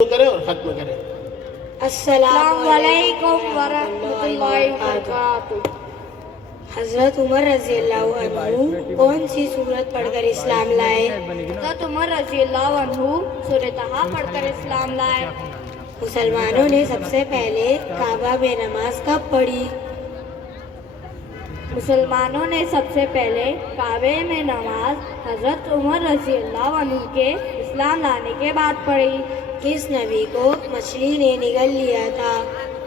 کریں اور ختم کریں۔ السلام علیکم ورحمۃ اللہ وبرکاتہ۔ حضرت عمر رضی اللہ عنہ کون سی سورت پڑھ کر اسلام لائے؟ حضرت عمر رضی اللہ عنہ سورہ طٰہٰ پڑھ کر اسلام لائے۔ مسلمانوں نے سب سے پہلے کعبہ میں نماز کب پڑھی؟ مسلمانوں نے سب سے پہلے کعبے میں نماز حضرت عمر رضی اللہ عنہ کے اسلام لانے کے بعد پڑھی۔ کس نبی کو مچھلی نے نگل لیا تھا؟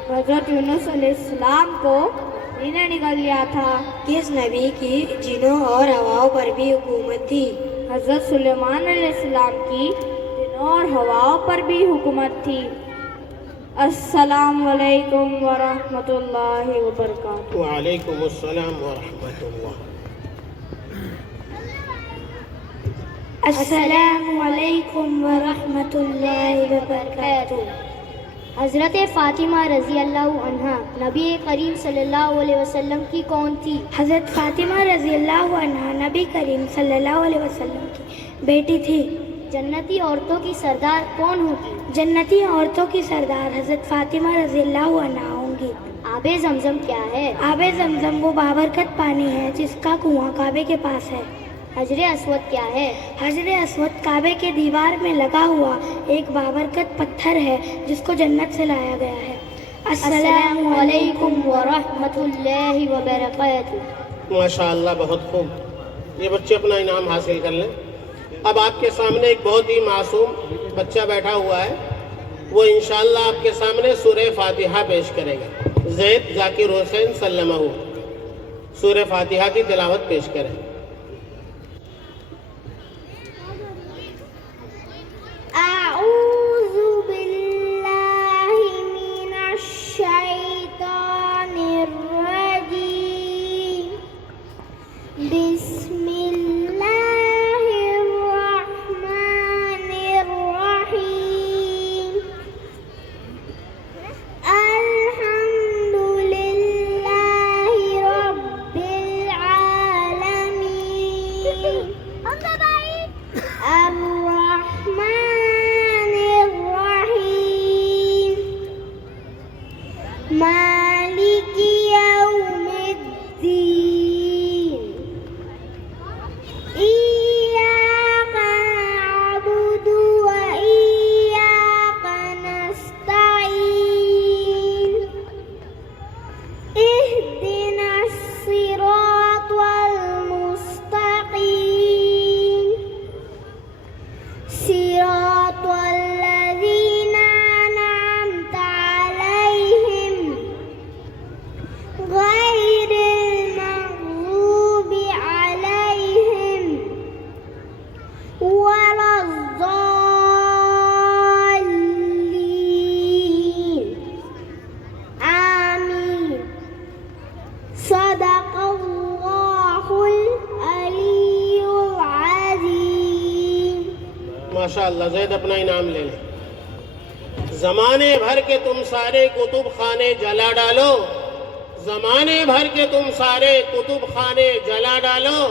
حضرت یونس علیہ السلام کو مچھلی نے نگل لیا تھا۔ کس نبی کی جنوں اور ہواؤں پر بھی حکومت تھی؟ حضرت سلیمان علیہ السلام کی جنوں اور ہواؤں پر بھی حکومت تھی۔ السلام علیکم ورحمۃ اللہ وبرکاتہ۔ وعلیکم السلام ورحمۃ اللہ۔ السلام علیکم ورحمۃ اللہ وبرکاتہ۔ حضرت فاطمہ رضی اللہ عنہا نبی کریم صلی اللہ علیہ وسلم کی کون تھی؟ حضرت فاطمہ رضی اللہ عنہا نبی کریم صلی اللہ علیہ وسلم کی بیٹی تھی۔ جنتی عورتوں کی سردار کون ہوگی؟ جنتی عورتوں کی سردار حضرت فاطمہ رضی اللہ عنہا ہوں گی۔ آب زمزم کیا ہے؟ آب زمزم وہ بابرکت پانی ہے جس کا کنواں کعبے کے پاس ہے۔ حجر اسود کیا ہے؟ حجر اسود کعبے کے دیوار میں لگا ہوا ایک بابرکت پتھر ہے جس کو جنت سے لایا گیا ہے۔ السلام علیکم ورحمۃ اللہ وبرکاتہ۔ ماشاءاللہ، بہت خوب۔ یہ بچے اپنا انعام حاصل کر لیں۔ اب آپ کے سامنے ایک بہت ہی معصوم بچہ بیٹھا ہوا ہے، وہ انشاءاللہ آپ کے سامنے سورہ فاتحہ پیش کرے گا۔ زید ذاکر حسین سلمہ سورہ فاتحہ کی تلاوت پیش کریں۔ اعوذ باللہ من الشیطان الرجیم، بسم اللہ الرحمن الرحیم، الحمد للہ رب العالمین، الرحمن الرحیم، مالک یوم الدین، ایاک نعبد و ایاک نستعین، اہدنا الصراط المستقیم، صراط الذین انعمت علیہم غیر المغضوب علیہم ولا الضالین، آمین۔ صدق اللہ العلی العظیم۔ ماشاءاللہ، زید اپنا انعام لے لیں۔ زمانے بھر کے تم سارے کتب خانے جلا ڈالو، زمانے بھر کے تم سارے کتب خانے جلا ڈالو،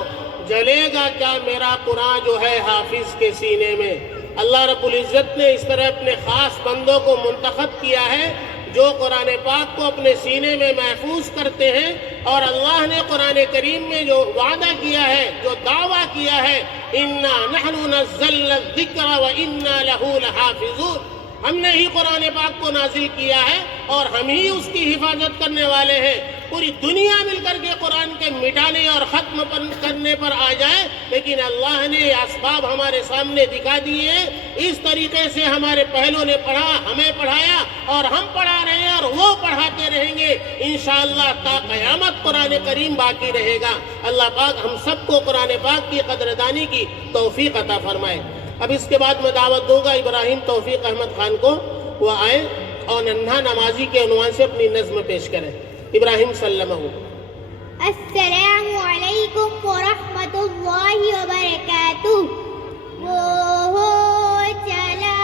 جلے گا کیا میرا قرآن جو ہے حافظ کے سینے میں۔ اللہ رب العزت نے اس طرح اپنے خاص بندوں کو منتخب کیا ہے جو قرآن پاک کو اپنے سینے میں محفوظ کرتے ہیں، اور اللہ نے قرآن کریم میں جو وعدہ کیا ہے، جو دعویٰ کیا ہے، اِنَّا نَحْنُ نَزَّلْنَا الذِّكْرَ وَإِنَّا لَهُ لَحَافِظُونَ، ہم نے ہی قرآن پاک کو نازل کیا ہے اور ہم ہی اس کی حفاظت کرنے والے ہیں۔ پوری دنیا مل کر کے قرآن کے مٹانے اور ختم کرنے پر آ جائے، لیکن اللہ نے یہ اسباب ہمارے سامنے دکھا دیے۔ اس طریقے سے ہمارے پہلوں نے پڑھا، ہمیں پڑھایا، اور ہم پڑھا رہے ہیں اور وہ پڑھاتے رہیں گے انشاءاللہ تا قیامت قرآن کریم باقی رہے گا۔ اللہ پاک ہم سب کو قرآن پاک کی قدردانی کی توفیق عطا فرمائے۔ اب اس کے بعد میں دعوت دوں گا ابراہیم توفیق احمد خان کو، وہ آئے اور ننھا نمازی کے عنوان سے اپنی نظم پیش کریں۔ ابراہیم سلمہ۔ السلام علیکم ورحمۃ اللہ وبرکاتہ۔ وہ چلا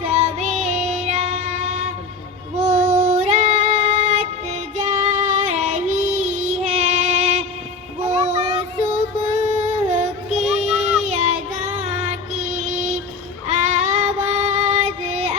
سویرا، وہ رات جا رہی ہے، وہ صبح کی اذان کی آواز آ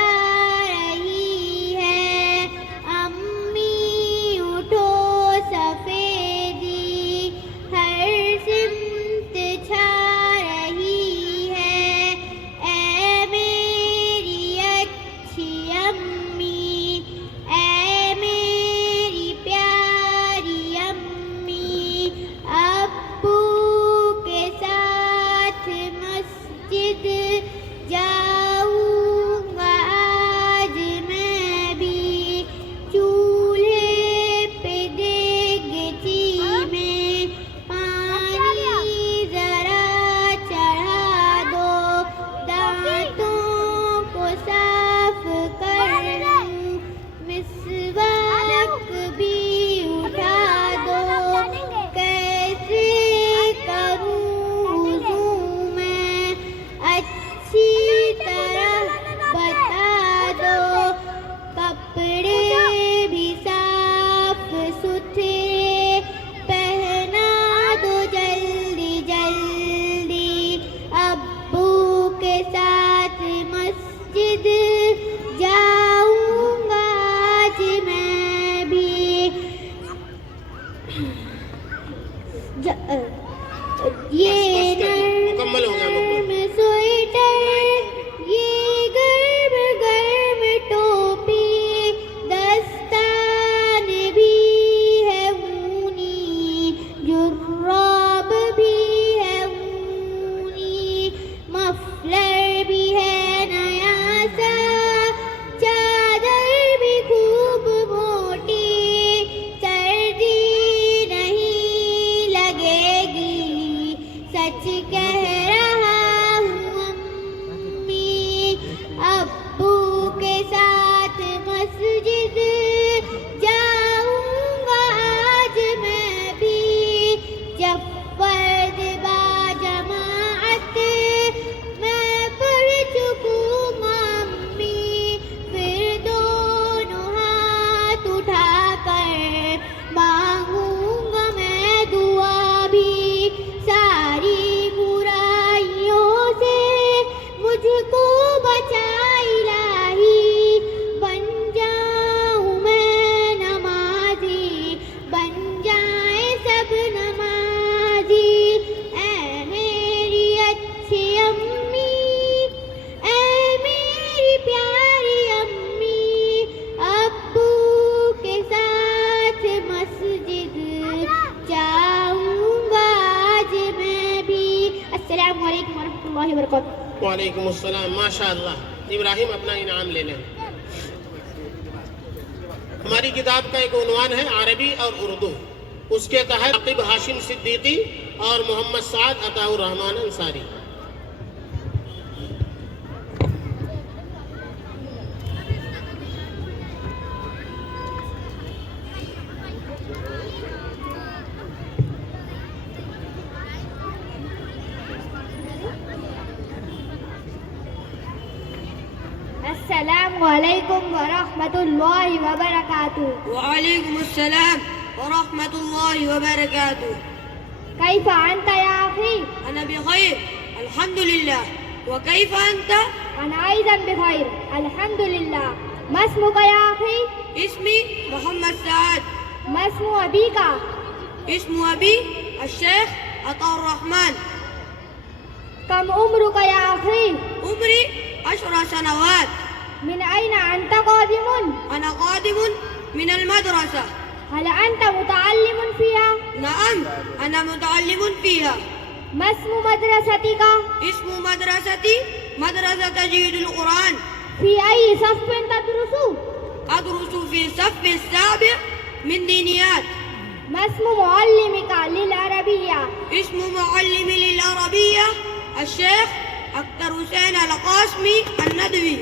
وعلیکم السلام. ماشاء اللہ. ابراہیم اپنا انعام لے لیں. ہماری کتاب کا ایک عنوان ہے عربی اور اردو. اس کے تحت عاقب ہاشم صدیقی اور محمد سعد عطاء الرحمن انصاری. السلام علیکم ورحمۃ اللہ وبرکاتہ. وعلیکم السلام ورحمۃ اللہ وبرکاتہ. کیف انت یا اخی؟ انا بخیر الحمد للہ. وکیف انت؟ انا ایضا بخیر الحمد للہ. ما اسمک یا اخی؟ اسمی محمد سعد. ما اسم ابیک؟ اسم ابی الشیخ عطاء الرحمن. کم عمرک یا اخی؟ عمری 10 سنوات. من أين أنت قادم؟ أنا قادم من المدرسة. هل أنت متعلم فيها؟ نعم أنا متعلم فيها. ما اسم مدرستك؟ اسم مدرستي مدرسة تجويد القرآن. في أي صف تدرس؟ أدرس في الصف السابع من دينيات. ما اسم معلمك للعربية؟ اسم معلمي للعربية الشيخ أكتر حسين القاسمي الندوي.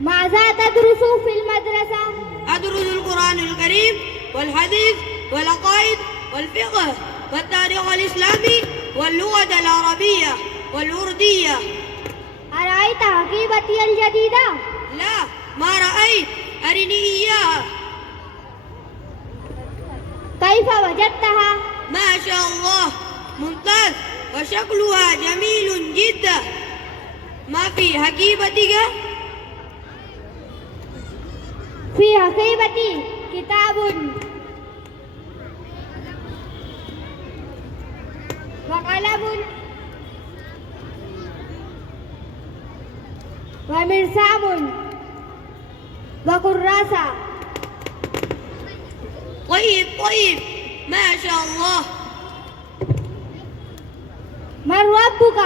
ماذا تدرس في المدرسة؟ أدرس القرآن الكريم والحديث والعقائد والفقه والتاريخ الإسلامي واللغة العربية والأردية. أرأيت حقيبتي الجديدة؟ لا ما رأيت أرني إياها. كيف وجدتها؟ ما شاء الله ممتاز وشكلها جميل جدا. ما في حقيبتك؟ في حقيبتي كتاب وقلم ومرسام وكراسة. طيب ما شاء الله. من ربك؟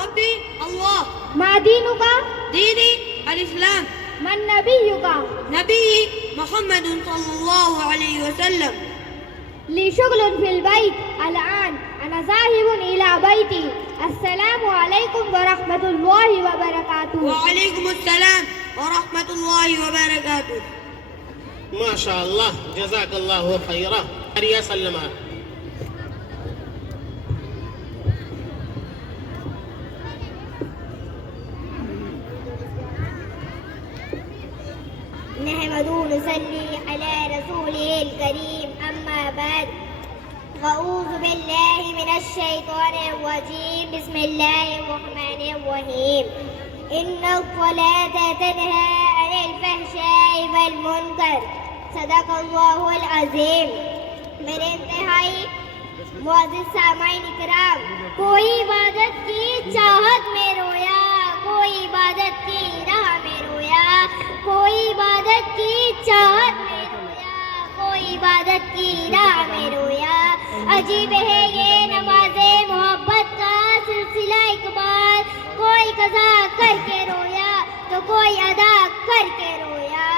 ربي الله. ما دينك؟ ديني الإسلام. من نبيك؟ نبي محمد صلى الله عليه وسلم. لي شغل في البيت الآن، أنا ذاهب إلى بيتي. السلام عليكم ورحمة الله وبركاته. وعليكم السلام ورحمة الله وبركاته. ما شاء اللہ. جزاک اللہ خیرہ. عریہ سلمہ. نحمد ونصلي على رسوله الكريم، أما بعد. أعوذ بالله من الشيطان الرجيم. بسم الله الرحمن الرحيم. إن الصلاة تنهى عن الفحشاء والمنكر. صدق اللہ العظیم. میرے انتہائی معزز سامعین اکرام، کوئی عبادت کی چاہت میں رویا، کوئی عبادت کی راہ میں رویا، کوئی عبادت کی چاہت میں رویا، کوئی عبادت کی راہ میں رویا. عجیب ہے یہ نماز محبت کا سلسلہ اقبال. کوئی قضا کر کے رویا تو کوئی ادا کر کے رویا.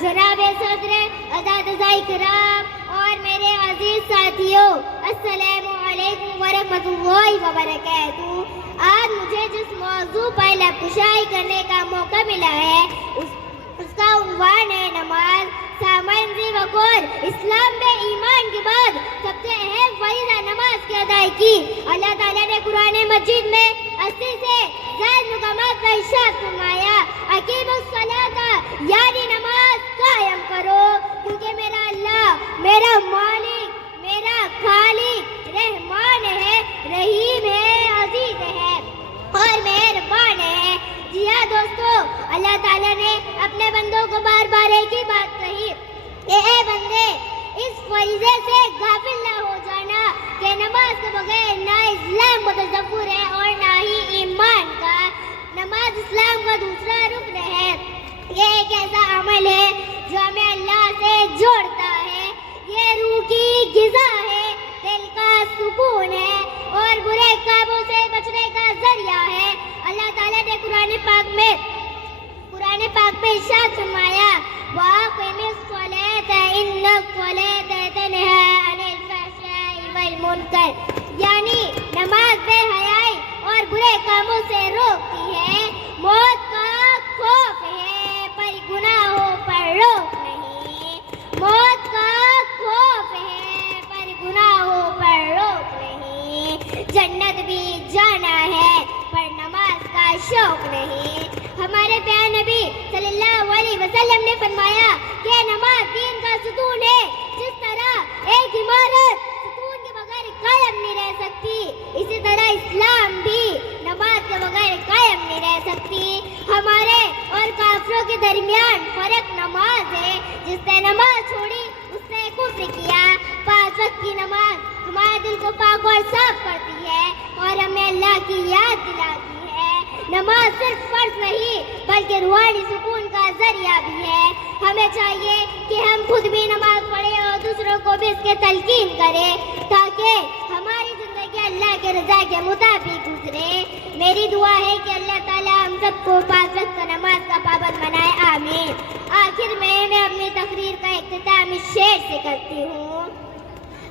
جناب صدر اساتذہ کرام اور میرے عزیز ساتھیوں، السلام علیکم ورحمۃ اللہ وبرکاتہ. آج مجھے جس موضوع پر لب کشائی کرنے کا موقع ملا ہے اس کا عنوان ہے نماز. سامعین ذی وقار، اسلام میں ایمان کے بعد سب سے اہم فریضہ نماز کی ادائیگی. اللہ تعالیٰ نے قرآن مجید میں 80 سے زائد مقامات کا ارشاد فرمایا، اقیموا الصلاۃ، یعنی نماز قائم کرو، کیونکہ میرا اللہ میرا مالک میرا خالق رحمان ہے، رحیم ہے، عزیز ہے اور مہربان ہے. جی ہاں دوستو، اللہ تعالیٰ نے اپنے بندوں کو بار بار ایک ہی بات کہی کہ اے بندے، اس فریضے سے غافل نہ ہو جانا کہ نماز کے بغیر نہ اسلام کا تصور ہے اور نہ ہی ایمان کا. نماز اسلام کا دوسرا رکن ہے. یہ ایک ایسا عمل ہے جو ہمیں اللہ سے جوڑتا ہے. یہ روح کی غذا ہے، دل کا سکون ہے اور برے کاموں سے بچنے کا ذریعہ ہے. اللہ تعالیٰ نے قرآن پاک میں ارشاد فرمایا وَأَقِمِ الصَّلَاةَ إِنَّ الصَّلَاةَ تَنْهَى عَنِ الْفَحْشَاءِ وَالْمُنكَرِ، یعنی نماز بے حیائی اور برے کاموں سے روکتی ہے، موت کا خوف ہے پر گناہوں پر روک نہیں، موت کا خوف ہے پر گناہوں پر روک نہیں، جنت بھی جانا ہے پر نماز کا شوق نہیں۔ ہمارے پیارے نبی صلی اللہ علیہ وسلم نے فرمایا کہ نماز دین کا ستون ہے، جس طرح ایک عمارت ستون کے بغیر قائم نہیں رہ سکتی، اسی طرح اسلام بھی نماز کے بغیر قائم نہیں رہ سکتی۔ ہمارے اور کافروں کے درمیان فرق نماز ہے، جس نے نماز چھوڑی اس نے کفر کیا۔ 5 وقت کی نماز ہمارے دل کو پاک اور صاف کرتی ہے اور ہمیں اللہ کی یاد دلاتی ہے۔ نماز صرف فرض نہیں بلکہ روحانی سکون کا ذریعہ بھی ہے۔ ہمیں چاہیے کہ ہم خود بھی نماز پڑھیں اور دوسروں کو بھی اس کے تلقین کریں تاکہ ہماری زندگی اللہ کے رضا کے مطابق گزرے۔ میری دعا ہے کہ اللہ تعالیٰ ہم سب کو 5 وقت نماز کا پابند بنائے، آمین۔ آخر میں اپنی تقریر کا اختتام اس شعر سے کرتی ہوں۔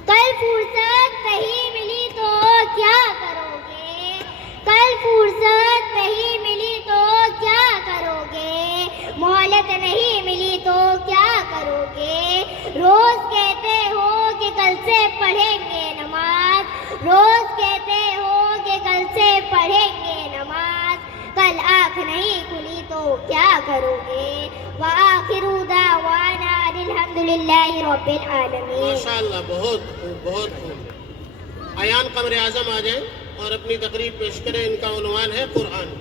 کل فرصت نہیں ملی تو کیا کرو گے، کل فرصت نہیں ملی تو کیا کرو گے، مہلت نہیں ملی تو کیا کرو گے، روز کہتے ہو کہ کل سے پڑھیں گے نماز، روز کہتے ہو کہ کل سے پڑھیں گے نماز، کل آنکھ نہیں کھلی تو کیا کرو گے۔ وآخر دعوانا الحمدللہ رب العالمین۔ ماشاءاللہ، بہت خوب، بہت خوب۔ ایان قمر اعظم آ جائیں اور اپنی تقریر پیش کریں۔ ان کا عنوان ہے قرآن۔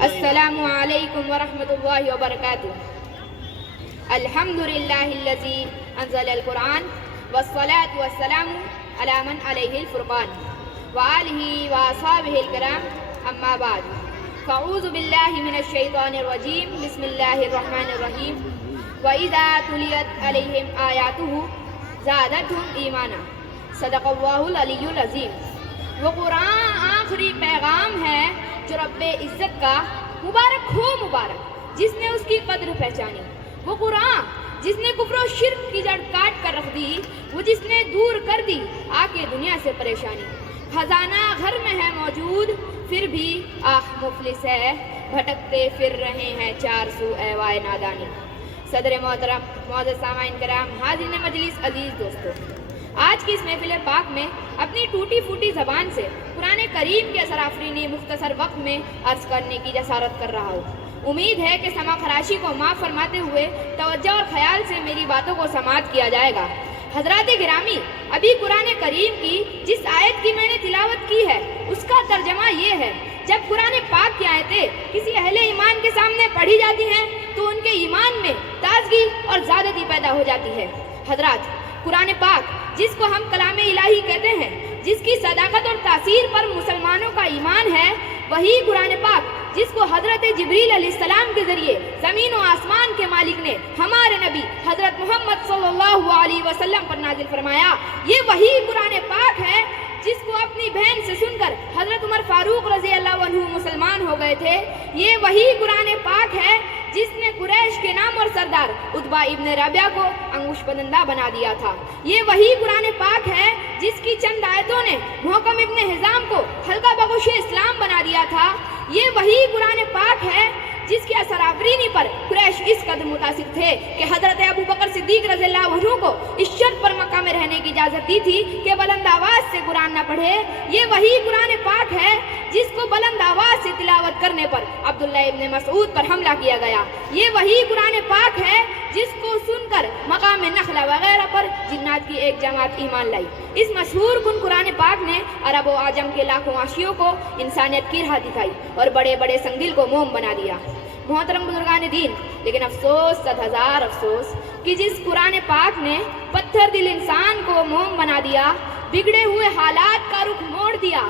السلام علیکم ورحمۃ اللہ وبرکاتہ۔ الحمدللہ الذی انزل القرآن والصلاة والسلام علی من علیہ الفرقان وآلہ واصحابہ الکرام، اما بعد، فاعوذ باللہ من الشیطان الرجیم، بسم اللہ الرحمن الرحیم۔ وَإِذَا تُلِيَتْ عَلَيْهِمْ آیاتُهُ زَادَتْهُمْ ایمانا، صدق اللہ العلی العظیم۔ وہ قرآن آخری پیغام ہے جو رب عزت کا مبارک ہو مبارک، جس نے اس کی قدر پہچانی۔ وہ قرآن جس نے کفر و شرک کی جڑ کاٹ کر رکھ دی، وہ جس نے دور کر دی آ کے دنیا سے پریشانی۔ خزانہ گھر میں ہے موجود پھر بھی آہ مفلس ہے، بھٹکتے پھر رہے ہیں 4 سو اے وائے نادانی۔ صدر محترم، معزز سامعین کرام، حاضرین مجلس، عزیز دوستو، آج کی اس محفل پاک میں اپنی ٹوٹی پھوٹی زبان سے قرآن کریم کے اثر آفرینی مختصر وقت میں عرض کرنے کی جسارت کر رہا ہوں۔ امید ہے کہ سما خراشی کو معاف فرماتے ہوئے توجہ اور خیال سے میری باتوں کو سماعت کیا جائے گا۔ حضرات گرامی، ابھی قرآن کریم کی جس آیت کی میں نے تلاوت کی ہے اس کا ترجمہ یہ ہے، جب قرآن پاک کی آیتیں کسی اہل ایمان کے سامنے پڑھی جاتی ہیں تو ان کے ایمان میں تازگی اور زیادتی پیدا ہو جاتی ہے۔ حضرات، قرآن پاک جس کو ہم کلام الہی کہتے ہیں، جس کی صداقت اور تاثیر پر مسلمانوں کا ایمان ہے، وہی قرآن پاک جس کو حضرت جبریل علیہ السلام کے ذریعے زمین و آسمان کے مالک نے ہمارے نبی حضرت محمد صلی اللہ علیہ وسلم پر نازل فرمایا، یہ وہی قرآن پاک ہے جس کو اپنی بہن سے سن کر حضرت عمر فاروق رضی اللہ عنہ مسلمان ہو گئے تھے۔ یہ وہی قرآن پاک ہے جس نے قریش کے نام اور سردار عتبہ ابن ربیعہ کو انگوش بندندہ بنا دیا تھا۔ یہ وہی قرآن پاک ہے جس کی چند آیتوں نے محکم ابن حزام کو حلقہ بگوش اسلام بنا دیا تھا۔ یہ وہی قرآن پاک ہے جس کی اثر آفرینی پر قریش اس قدر متاثر تھے کہ حضرت ابو بکر صدیق رضی اللہ عنہ کو اس شرط پر مکہ میں رہنے کی اجازت دی تھی کہ بلند آواز سے قرآن نہ پڑھے۔ یہ وہی قرآن پاک ہے جس کو بلند آواز سے تلاوت کرنے پر عبداللہ ابن مسعود پر حملہ کیا گیا۔ یہ وہی قرآن پاک ہے جس کو سن کر مقام نخلا وغیرہ پر جنات کی ایک جماعت ایمان لائی۔ اس مشہور کن قرآن پاک نے عرب و عجم کے لاکھوں عاشقوں کو انسانیت کی راہ دکھائی اور بڑے بڑے سنگدل کو موم بنا دیا۔ محترم بزرگان دین، لیکن افسوس، 100,000 افسوس کہ جس قرآن پاک نے پتھر دل انسان کو موم بنا دیا، بگڑے ہوئے حالات کا رخ موڑ دیا،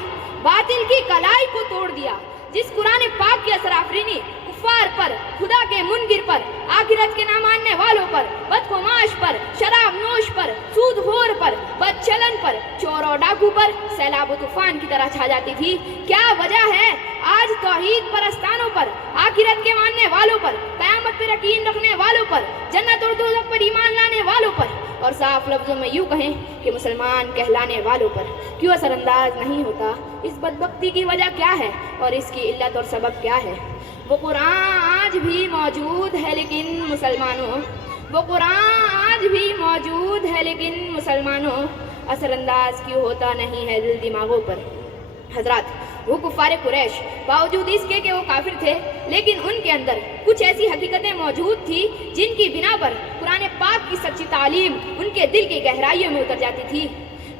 باطل کی کلائی کو توڑ دیا، جس قرآن پاک کی اثر آفرینی کفار پر، خدا کے منکر پر، آخرت کے نہ ماننے والوں پر، بدخماش پر، شراب نوش پر، سود خور پر، بد چلن پر، چور اور ڈاکو پر سیلاب و طوفان کی طرح چھا جاتی تھی. کیا وجہ ہے آج توحید پرستانوں پر, آخرت کے ماننے والوں پر, قیامت پر یقین رکھنے والوں پر, جنت اور دوزخ پر ایمان لانے والوں پر, اور صاف لفظوں میں یوں کہیں کہ مسلمان کہلانے والوں پر کیوں اثر انداز نہیں ہوتا؟ اس بدبختی کی وجہ کیا ہے اور اس کی علت اور سبب کیا ہے؟ وہ قرآن آج بھی موجود ہے لیکن مسلمانوں اثر انداز کیوں ہوتا نہیں ہے دل دماغوں پر؟ حضرات, وہ کفار قریش باوجود اس کے کہ وہ کافر تھے لیکن ان کے اندر کچھ ایسی حقیقتیں موجود تھی جن کی بنا پر قرآن پاک کی سچی تعلیم ان کے دل کی گہرائیوں میں اتر جاتی تھی.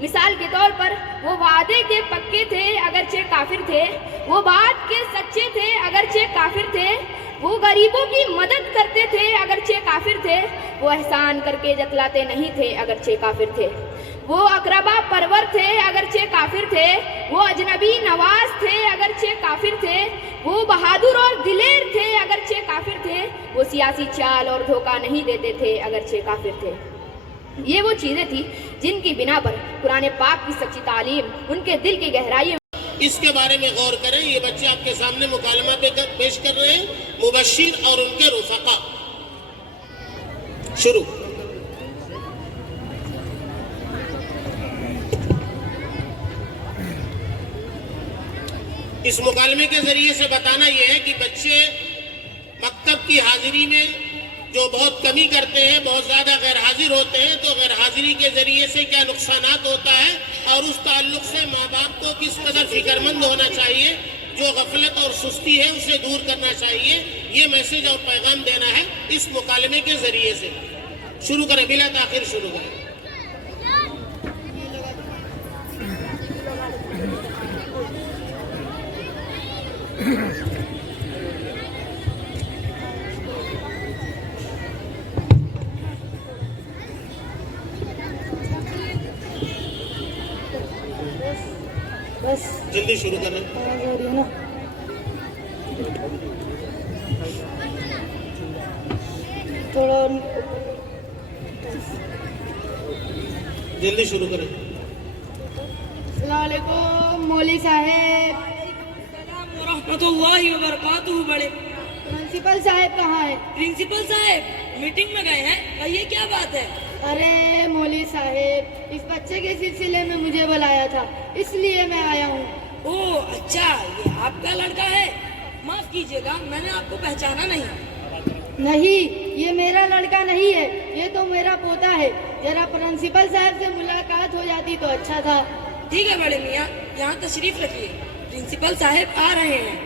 مثال کے طور پر وہ وعدے کے پکے تھے اگرچہ کافر تھے, وہ بات کے سچے تھے اگرچہ کافر تھے, وہ غریبوں کی مدد کرتے تھے اگرچہ کافر تھے, وہ احسان کر کے جتلاتے نہیں تھے اگرچہ کافر تھے, وہ اقربا پرور تھے اگرچہ کافر تھے, وہ اجنبی نواز تھے اگرچہ کافر تھے, وہ بہادر اور دلیر تھے اگرچہ کافر تھے, وہ سیاسی چال اور دھوکہ نہیں دیتے تھے اگرچہ کافر تھے. یہ وہ چیزیں تھیں جن کی بنا پر قرآن پاک کی سچی تعلیم ان کے دل کی گہرائیوں. اس کے بارے میں غور کریں. یہ بچے آپ کے سامنے مکالمہ پیش کر رہے ہیں, مبشر اور ان کے رفقا. شروع. اس مکالمے کے ذریعے سے بتانا یہ ہے کہ بچے مکتب کی حاضری میں جو بہت کمی کرتے ہیں, بہت زیادہ غیر حاضر ہوتے ہیں, تو غیر حاضری کے ذریعے سے کیا نقصانات ہوتا ہے اور اس تعلق سے ماں باپ کو کس قدر فکر مند ہونا چاہیے, جو غفلت اور سستی ہے اسے دور کرنا چاہیے. یہ میسج اور پیغام دینا ہے اس مکالمے کے ذریعے سے. شروع کریں, بلا تاخیر شروع کریں. بس جلدی شروع کریں. آواز آ رہی ہے نا. تھوڑا جلدی شروع کریں. السلام علیکم مولوی صاحب. ورحمۃ اللہ وبرکاتہ. بڑے پرنسپل صاحب کہاں ہے؟ پرنسپل صاحب میٹنگ میں گئے ہیں. کہیے کیا بات ہے؟ ارے مولوی صاحب, اس بچے کے سلسلے میں مجھے بلایا تھا, اس لیے میں آیا ہوں. او اچھا, یہ آپ کا لڑکا ہے. معاف کیجیے گا, میں نے آپ کو پہچانا نہیں. نہیں, یہ میرا لڑکا نہیں ہے, یہ تو میرا پوتا ہے. ذرا پرنسپل صاحب سے ملاقات ہو جاتی تو اچھا تھا. ٹھیک ہے بڑے میاں, یہاں تشریف رکھیے, پرنسپل صاحب آ رہے ہیں.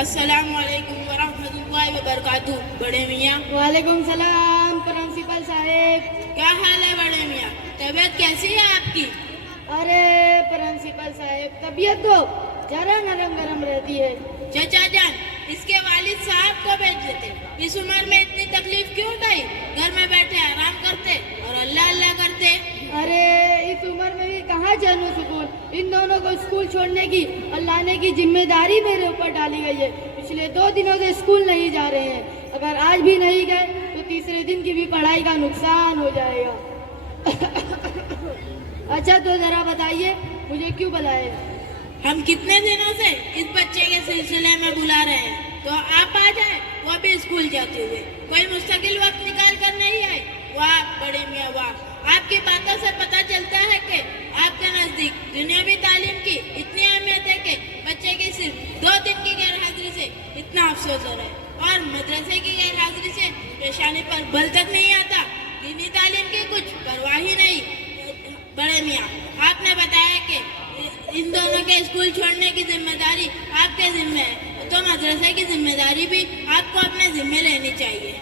السلام علیکم ورحمۃ اللہ وبرکاتہ. بڑے میاں. وعلیکم السلام پرنسپل صاحب. کیا حال ہے بڑے میاں؟ طبیعت کیسی ہے آپ کی؟ ارے پرنسپل صاحب, طبیعت تو ذرا نرم گرم رہتی ہے. چچا جان, اس کے والد صاحب کو بھیج دیتے. اس عمر میں اتنی تکلیف کیوں اٹھائی؟ گھر میں بیٹھے آرام کرتے اور اللہ اللہ کرتے. ارے اس عمر میں بھی کہاں چین و سکون. ان دونوں کو اسکول چھوڑنے کی اور لانے کی ذمہ داری میرے اوپر ڈالی گئی ہے. پچھلے 2 دنوں سے اسکول نہیں جا رہے ہیں. اگر آج بھی نہیں گئے تو تیسرے دن کی بھی پڑھائی کا نقصان ہو جائے گا. اچھا تو ذرا بتائیے مجھے کیوں بلائے؟ ہم کتنے دنوں سے اس بچے کے سلسلے میں بلا رہے ہیں, تو آپ آ جائیں, وہ بھی اسکول جاتے ہوئے. کوئی مستقل وقت نکال کر نہیں آئے. واہ بڑے میاں واہ, آپ کی باتوں سے پتہ چلتا ہے کہ آپ کے نزدیک دنیاوی تعلیم کی اتنی اہمیت ہے کہ بچے کی صرف 2 دن کی غیر حاضری سے اتنا افسوس ہو رہا ہے, اور مدرسے کی غیر حاضری سے پیشانی پر بل تک نہیں آتا. دینی تعلیم کی کچھ پرواہ ہی نہیں. بڑے میاں, آپ نے بتایا کہ ان دونوں کے اسکول چھوڑنے کی ذمہ داری آپ کے ذمہ ہے, تو مدرسے کی ذمہ داری بھی آپ کو اپنے ذمہ لینی چاہیے.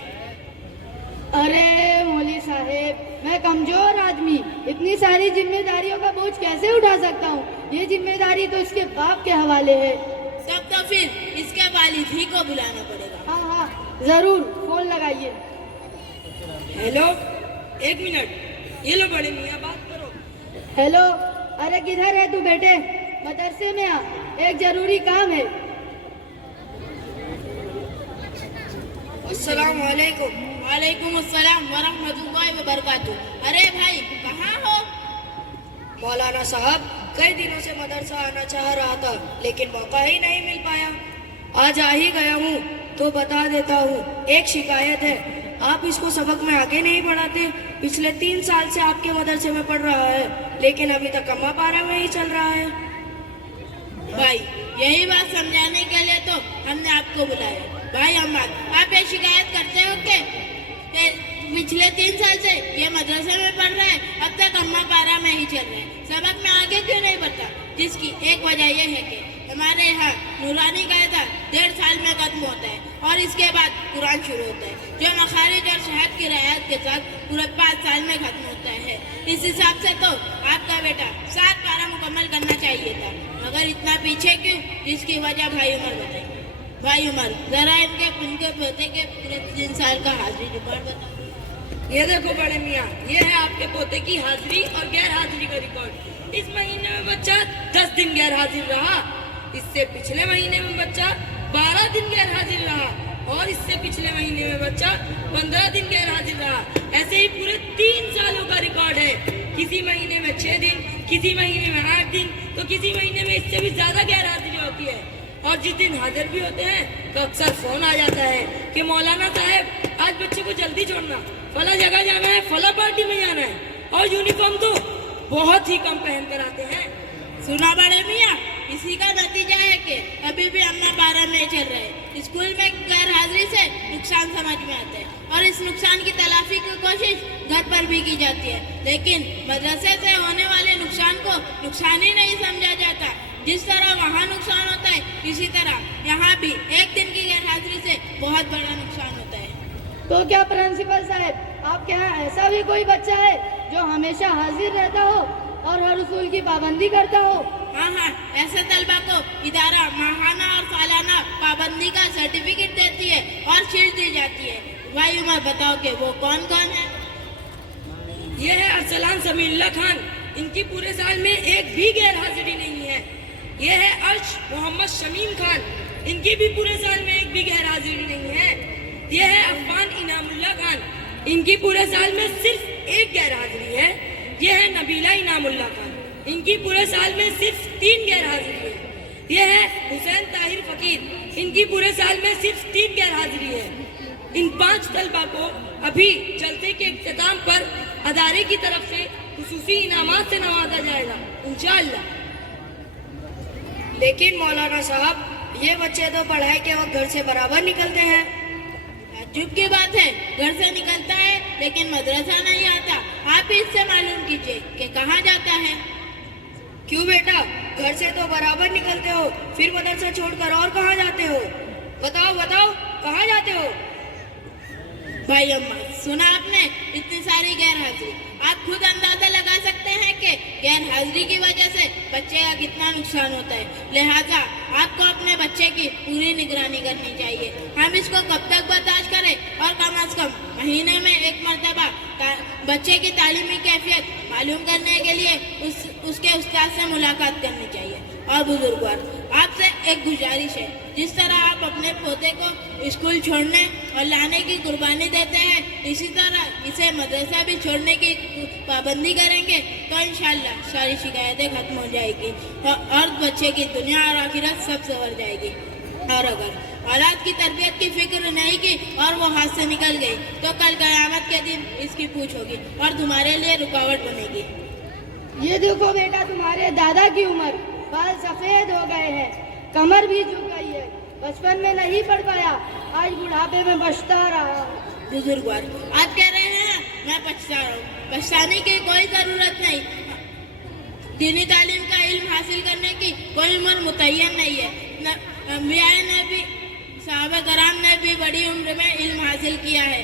ارے مولوی صاحب, میں کمزور آدمی اتنی ساری ذمہ داریوں کا بوجھ کیسے اٹھا سکتا ہوں؟ یہ ذمہ داری تو اس کے باپ کے حوالے ہے. تب تو پھر اس کے والد ہی کو بلانا پڑے گا. ہاں ہاں ضرور, فون لگائیے. ہیلو, 1 منٹ, یہ لو بڑے میاں, بات کرو. ہیلو, ارے کدھر ہے تو بیٹے؟ مدرسے میں آ, ایک ضروری کام ہے. السلام علیکم. وعلیکم السلام ورحمۃ اللہ وبرکاتہ. ارے بھائی کہاں ہو؟ مولانا صاحب کئی دنوں سے مدرسہ آنا چاہ رہا تھا لیکن موقع ہی نہیں مل پایا. آج آ ہی گیا ہوں تو بتا دیتا ہوں. ایک شکایت ہے, آپ اس کو سبق میں آگے نہیں پڑھاتے. پچھلے 3 سال سے آپ کے مدرسے میں پڑھ رہا ہے لیکن ابھی تک اما پارا میں ہی چل رہا ہے. بھائی یہی بات سمجھانے کے لیے تو ہم نے آپ کو بلایا. بھائی احمد, آپ یہ شکایت کرتے ہو کہ پچھلے 3 سال سے یہ مدرسے میں پڑھ رہا ہے, اب تک اما پارا میں ہی چل رہا ہے, سبق میں آگے کیوں نہیں بڑھتا؟ جس کی ایک وجہ یہ ہے کہ ہمارے یہاں نورانی قاعدہ 1.5 سال میں ختم ہوتا ہے اور اس کے بعد قرآن شروع ہوتا ہے, جو مخارج اور شہد کی رعایت کے ساتھ پورے 5 سال میں ختم ہوتا ہے. اس حساب سے تو آپ کا بیٹا 7 پارہ مکمل کرنا چاہیے تھا, مگر اتنا پیچھے کیوں؟ جس کی وجہ بھائی عمر بتائیں. بھائی عمر, ذرا ان کے پوتے کے پورے 3 سال کا حاضری ریکارڈ بتاؤ. یہ دیکھو بڑے میاں, یہ ہے آپ کے پوتے کی حاضری اور غیر حاضری کا ریکارڈ. اس مہینے میں بچہ 10 دن غیر حاضر رہا, اس سے پچھلے مہینے میں بچہ 12 دن غیر حاضر رہا اور اس سے پچھلے مہینے میں بچہ 15 دن غیر حاضر رہا. ایسے ہی پورے 3 سالوں کا ریکارڈ ہے. کسی مہینے میں 6 دن, کسی مہینے میں 8 دن, تو کسی مہینے میں اس سے بھی زیادہ غیر حاضری ہوتی ہے. اور جس دن حاضر بھی ہوتے ہیں تو اکثر فون آ جاتا ہے کہ مولانا صاحب آج بچے کو جلدی چھوڑنا, فلاں جگہ جانا ہے, فلاں پارٹی میں جانا ہے, اور یونیفارم تو بہت ہی کم پہن کر آتے ہیں. سنا بڑے میاں, اسی کا نتیجہ ہے کہ ابھی بھی اما پارا میں چل رہے. اسکول میں غیر حاضری سے نقصان سمجھ میں آتا ہے اور اس نقصان کی تلافی کی کوشش گھر پر بھی کی جاتی ہے, لیکن مدرسے سے ہونے والے نقصان کو نقصان ہی نہیں سمجھا جاتا. جس طرح وہاں نقصان ہوتا ہے اسی طرح یہاں بھی 1 دن کی غیر حاضری سے بہت بڑا نقصان ہوتا ہے. تو کیا پرنسپل صاحب آپ کے یہاں ایسا بھی کوئی بچہ ہے جو ہمیشہ حاضر رہتا ہو اور ہر اصول کی پابندی کرتا ہو؟ ہاں, ایسے طلبہ کو ادارہ ماہانہ اور سالانہ پابندی کا سرٹیفکیٹ دیتی ہے اور شیلڈ دی جاتی ہے. بھائی عمر بتاؤ کہ وہ کون کون ہے؟ یہ ہے ارسلان سمیع اللہ خان, ان کی پورے سال میں ایک بھی غیر حاضری نہیں ہے. یہ ہے عرش محمد شمیم خان, ان کی بھی پورے سال میں ایک بھی غیر حاضری نہیں ہے. یہ ہے عفان انعام اللہ خان, ان کی پورے سال میں صرف ایک غیر حاضری ہے. یہ ہے نبیلہ انعام اللہ خان, ان کی پورے سال میں صرف 3 غیر حاضری ہے. یہ ہے حسین طاہر فقیر, ان کی پورے سال میں صرف 3 غیر حاضری ہے. ان 5 طلبہ کو ابھی جلسے کے اختتام پر ادارے کی طرف سے خصوصی انعامات سے نوازا جائے گا انشاءاللہ. لیکن مولانا صاحب یہ بچے تو پڑھائی کے وقت گھر سے برابر نکلتے ہیں. تعجب کی بات ہے, گھر سے نکلتا ہے لیکن مدرسہ نہیں آتا. آپ اس سے معلوم کیجئے کہ کہاں جاتا ہے. کیوں بیٹا, گھر سے تو برابر نکلتے ہو, پھر مدرسہ چھوڑ کر اور کہاں جاتے ہو؟ بتاؤ کہاں جاتے ہو؟ بھائی اماں, سنا آپ نے اتنی ساری غیر حاضری. آپ خود اندازہ لگا سکتے ہیں کہ غیر حاضری کی وجہ سے بچے کا کتنا نقصان ہوتا ہے. لہٰذا آپ کو اپنے بچے کی پوری نگرانی کرنی چاہیے. ہم اس کو کب تک برداشت کریں, اور کم از کم مہینے میں 1 مرتبہ بچے کی تعلیمی کیفیت معلوم کرنے کے لیے اس کے استاد سے ملاقات کرنی چاہیے. اور بزرگوار, آپ سے ایک گزارش ہے, جس طرح آپ اپنے پوتے کو اسکول چھوڑنے اور لانے کی قربانی دیتے ہیں, اسی طرح اسے مدرسہ بھی چھوڑنے کی پابندی کریں گے تو انشاءاللہ ساری شکایتیں ختم ہو جائے گی اور بچے کی دنیا اور آخرت سب سنور جائے گی. اور اگر اولاد کی تربیت کی فکر نہیں کی اور وہ ہاتھ سے نکل گئی تو کل قیامت کے دن اس کی پوچھ ہوگی اور تمہارے لیے رکاوٹ بنے گی. یہ دیکھو بیٹا, تمہارے دادا کی عمر, بال سفید ہو گئے ہیں, کمر بھی جھک گئی ہے. بچپن میں نہیں پڑھ پایا, آج بڑھاپے میں پچھتا رہا. بزرگوار, آپ کہہ رہے ہیں میں پچھتا رہا ہوں. پچھتانے کی کوئی ضرورت نہیں. دینی تعلیم کا علم حاصل کرنے کی کوئی عمر متعین نہیں ہے. انبیاء نے بھی, صحابہ کرام نے بھی بڑی عمر میں علم حاصل کیا ہے.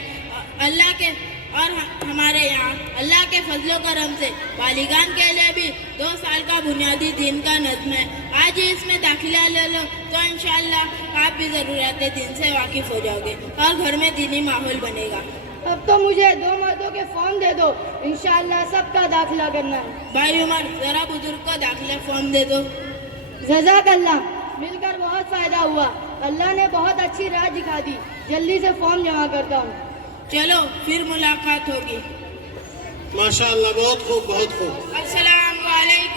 اللہ کے اور ہمارے یہاں اللہ کے فضل و کرم سے بالغان کے لیے بھی 2 سال کا بنیادی دین کا نظم ہے. آج ہی اس میں داخلہ لے لو تو انشاءاللہ آپ بھی ضروریات دین سے واقف ہو جاؤ گے اور گھر میں دینی ماحول بنے گا. اب تو مجھے 2 مردوں کے فارم دے دو, انشاءاللہ سب کا داخلہ کرنا ہے. بھائی عمر, ذرا بزرگ کو داخلہ فارم دے دو. جزاک اللہ, مل کر بہت فائدہ ہوا. اللہ نے بہت اچھی راہ دکھا دی. جلدی سے فارم جمع کرتا ہوں. چلو پھر ملاقات ہوگی. ماشاءاللہ, بہت خوب, بہت خوب. السلام علیکم.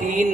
3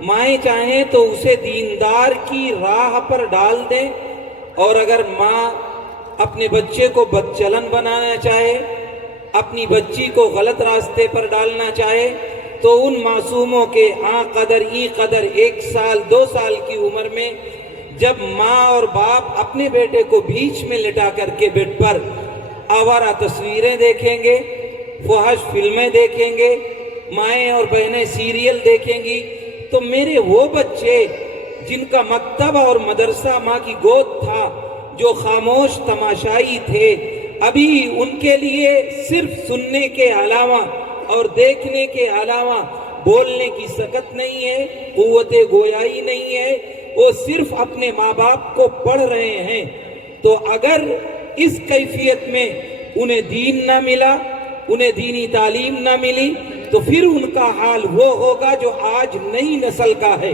مائیں چاہیں تو اسے دیندار کی راہ پر ڈال دیں، اور اگر ماں اپنے بچے کو بدچلن بنانا چاہے، اپنی بچی کو غلط راستے پر ڈالنا چاہے، تو ان معصوموں کے قدر ای قدر 1 سال 2 سال کی عمر میں جب ماں اور باپ اپنے بیٹے کو بیچ میں لٹا کر کے بیڈ پر آوارہ تصویریں دیکھیں گے، فحش فلمیں دیکھیں گے، مائیں اور بہنیں سیریل دیکھیں گی، تو میرے وہ بچے جن کا مکتب اور مدرسہ ماں کی گود تھا، جو خاموش تماشائی تھے، ابھی ان کے لیے صرف سننے کے علاوہ اور دیکھنے کے علاوہ بولنے کی سکت نہیں ہے، قوت گویائی نہیں ہے، وہ صرف اپنے ماں باپ کو پڑھ رہے ہیں۔ تو اگر اس کیفیت میں انہیں دین نہ ملا، انہیں دینی تعلیم نہ ملی، تو پھر ان کا حال وہ ہوگا جو آج نئی نسل کا ہے۔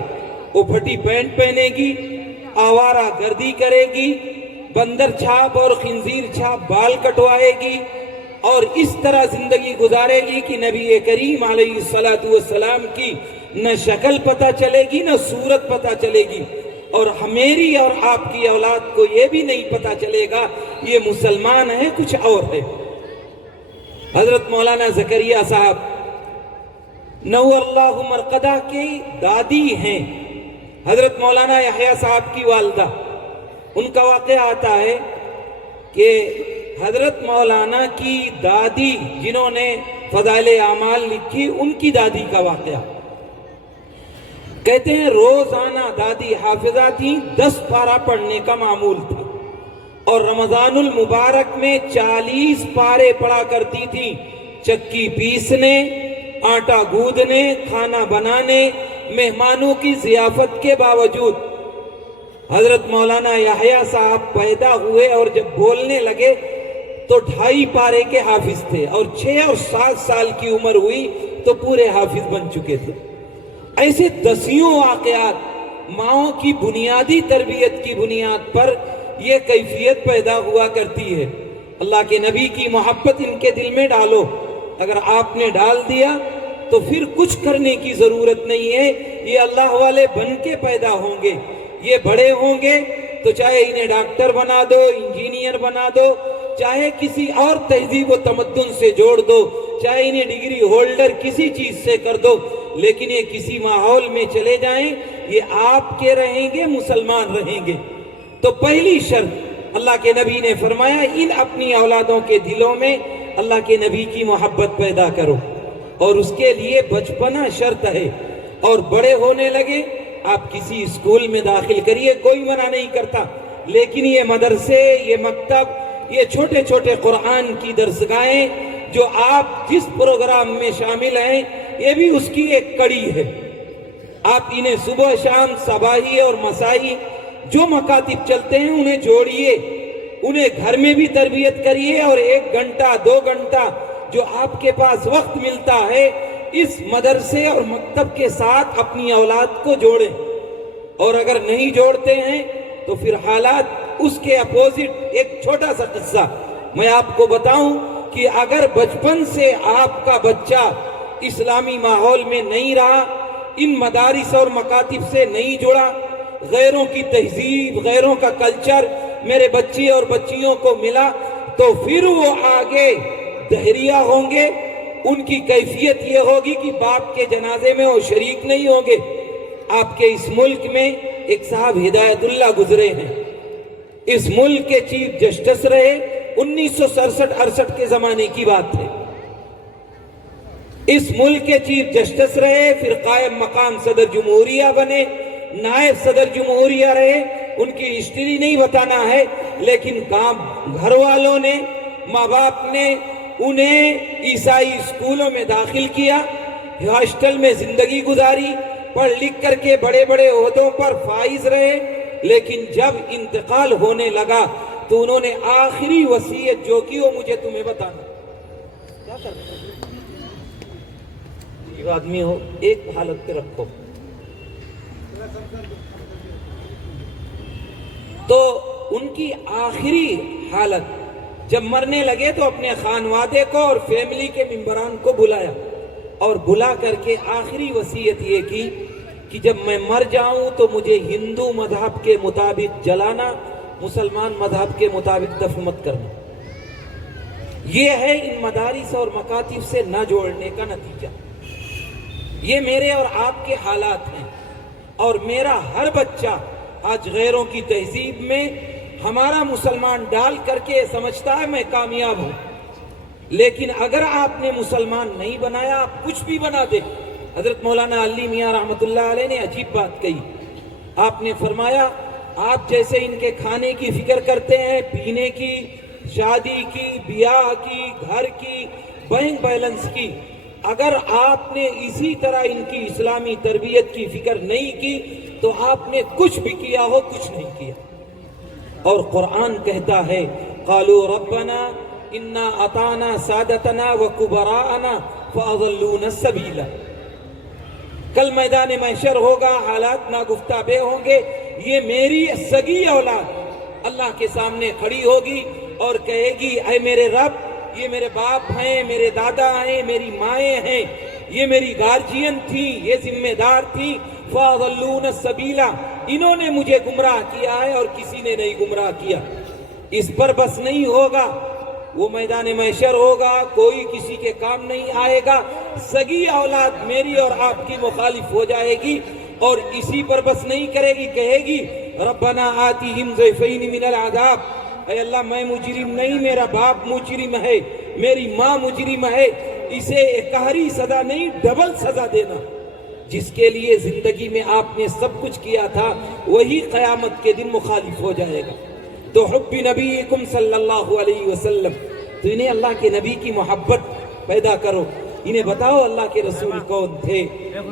وہ پھٹی پینٹ پہنے گی، آوارہ گردی کرے گی، بندر چھاپ اور خنزیر چھاپ بال کٹوائے گی، اور اس طرح زندگی گزارے گی کہ نبی کریم علیہ السلام کی نہ شکل پتہ چلے گی نہ صورت پتہ چلے گی، اور میری اور آپ کی اولاد کو یہ بھی نہیں پتہ چلے گا یہ مسلمان ہے کچھ اور ہے۔ حضرت مولانا زکریا صاحب نور اللہ مرقدہ کی دادی ہیں، حضرت مولانا یحییٰ صاحب کی والدہ۔ ان کا واقعہ آتا ہے کہ حضرت مولانا کی دادی جنہوں نے فضائل اعمال لکھی، ان کی دادی کا واقعہ کہتے ہیں روزانہ دادی حافظہ تھیں، 10 پارہ پڑھنے کا معمول تھا، اور رمضان المبارک میں 40 پارے پڑھا کرتی تھیں، چکی پیسنے، آٹا گودنے، کھانا بنانے، مہمانوں کی ضیافت کے باوجود۔ حضرت مولانا یحییٰ صاحب پیدا ہوئے اور جب بولنے لگے تو 2.5 پارے کے حافظ تھے، اور 6 اور 7 سال کی عمر ہوئی تو پورے حافظ بن چکے تھے۔ ایسے دسیوں واقعات ماؤں کی بنیادی تربیت کی بنیاد پر یہ کیفیت پیدا ہوا کرتی ہے۔ اللہ کے نبی کی محبت ان کے دل میں ڈالو، اگر آپ نے ڈال دیا تو پھر کچھ کرنے کی ضرورت نہیں ہے، یہ اللہ والے بن کے پیدا ہوں گے۔ یہ بڑے ہوں گے تو چاہے انہیں ڈاکٹر بنا دو، انجینئر بنا دو، چاہے کسی اور تہذیب و تمدن سے جوڑ دو، چاہے انہیں ڈگری ہولڈر کسی چیز سے کر دو، لیکن یہ کسی ماحول میں چلے جائیں، یہ آپ کے رہیں گے، مسلمان رہیں گے۔ تو پہلی شرط اللہ کے نبی نے فرمایا ان اپنی اولادوں کے دلوں میں اللہ کے نبی کی محبت پیدا کرو، اور اس کے لیے بچپنا شرط ہے۔ اور بڑے ہونے لگے آپ کسی اسکول میں داخل کریے، کوئی منع نہیں کرتا، لیکن یہ مدرسے، یہ مکتب، یہ چھوٹے چھوٹے قرآن کی درسگاہیں جو آپ جس پروگرام میں شامل ہیں، یہ بھی اس کی ایک کڑی ہے۔ آپ انہیں صبح شام صباحی اور مسائی جو مکاتب چلتے ہیں انہیں جوڑیے، انہیں گھر میں بھی تربیت کریے، اور 1 گھنٹہ 2 گھنٹہ جو آپ کے پاس وقت ملتا ہے اس مدرسے اور مکتب کے ساتھ اپنی اولاد کو جوڑیں۔ اور اگر نہیں جوڑتے ہیں تو پھر حالات اس کے اپوزٹ۔ ایک چھوٹا سا قصہ میں آپ کو بتاؤں کہ اگر بچپن سے آپ کا بچہ اسلامی ماحول میں نہیں رہا، ان مدارس اور مکاتب سے نہیں جڑا، غیروں کی تہذیب، غیروں کا کلچر میرے بچے اور بچیوں کو ملا، تو پھر وہ آگے دہریہ ہوں گے۔ ان کی کیفیت یہ ہوگی کہ باپ کے جنازے میں وہ شریک نہیں ہوں گے۔ آپ کے اس ملک میں ایک صاحب ہدایت اللہ گزرے ہیں، اس ملک کے چیف جسٹس رہے، 1967-68 کے زمانے کی بات ہے۔ اس ملک کے چیف جسٹس رہے، پھر قائم مقام صدر جمہوریہ بنے، نائب صدر جمہوریہ رہے۔ ان کی ہسٹری نہیں بتانا ہے، لیکن کام گھر والوں نے، ماں باپ نے انہیں عیسائی اسکولوں میں داخل کیا، ہاسٹل میں زندگی گزاری، پڑھ لکھ کر کے بڑے بڑے عہدوں پر فائز رہے، لیکن جب انتقال ہونے لگا تو انہوں نے آخری وصیت جو کی وہ مجھے تمہیں بتانا۔ کیا کرنا یہ آدمی ہو ایک حالت پہ رکھو۔ تو ان کی آخری حالت جب مرنے لگے تو اپنے خانوادے کو اور فیملی کے ممبران کو بلایا، اور بلا کر کے آخری وصیت یہ کی کہ جب میں مر جاؤں تو مجھے ہندو مذہب کے مطابق جلانا، مسلمان مذہب کے مطابق دفن مت کرنا۔ یہ ہے ان مدارس اور مکاتب سے نہ جوڑنے کا نتیجہ۔ یہ میرے اور آپ کے حالات ہیں، اور میرا ہر بچہ آج غیروں کی تہذیب میں ہمارا مسلمان ڈال کر کے سمجھتا ہے میں کامیاب ہوں، لیکن اگر آپ نے مسلمان نہیں بنایا، آپ کچھ بھی بنا دے۔ حضرت مولانا علی میاں رحمۃ اللہ علیہ نے عجیب بات کہی، آپ نے فرمایا آپ جیسے ان کے کھانے کی فکر کرتے ہیں، پینے کی، شادی کی، بیاہ کی، گھر کی، بینک بیلنس کی، اگر آپ نے اسی طرح ان کی اسلامی تربیت کی فکر نہیں کی تو آپ نے کچھ بھی کیا ہو کچھ نہیں کیا۔ اور قرآن کہتا ہے قالوا ربنا انا اطعنا سادتنا وکبراءنا فاضلونا السبیل۔ کل میدان محشر ہوگا، حالات ناگفتہ بے ہوں گے، یہ میری سگی اولاد اللہ کے سامنے کھڑی ہوگی اور کہے گی اے میرے رب، یہ میرے باپ ہیں، میرے دادا ہیں، میری مائیں ہیں، یہ میری گارجین تھی، یہ ذمہ دار تھی، فاضلون السبیلا، انہوں نے مجھے گمراہ کیا ہے اور کسی نے نہیں گمراہ کیا۔ اس پر بس نہیں ہوگا، وہ میدان محشر ہوگا، کوئی کسی کے کام نہیں آئے گا، سگی اولاد میری اور آپ کی مخالف ہو جائے گی، اور اسی پر بس نہیں کرے گی، کہے گی ربنا آتیہم ضعفین من العذاب، اے اللہ میں مجرم نہیں، میرا باپ مجرم ہے، میری ماں مجرم ہے، اسے ایک قہری سزا نہیں ڈبل سزا دینا۔ جس کے لیے زندگی میں آپ نے سب کچھ کیا تھا وہی قیامت کے دن مخالف ہو جائے گا۔ تو حب نبیکم صلی اللہ علیہ وسلم، تو انہیں اللہ کے نبی کی محبت پیدا کرو، انہیں بتاؤ اللہ کے رسول کون تھے،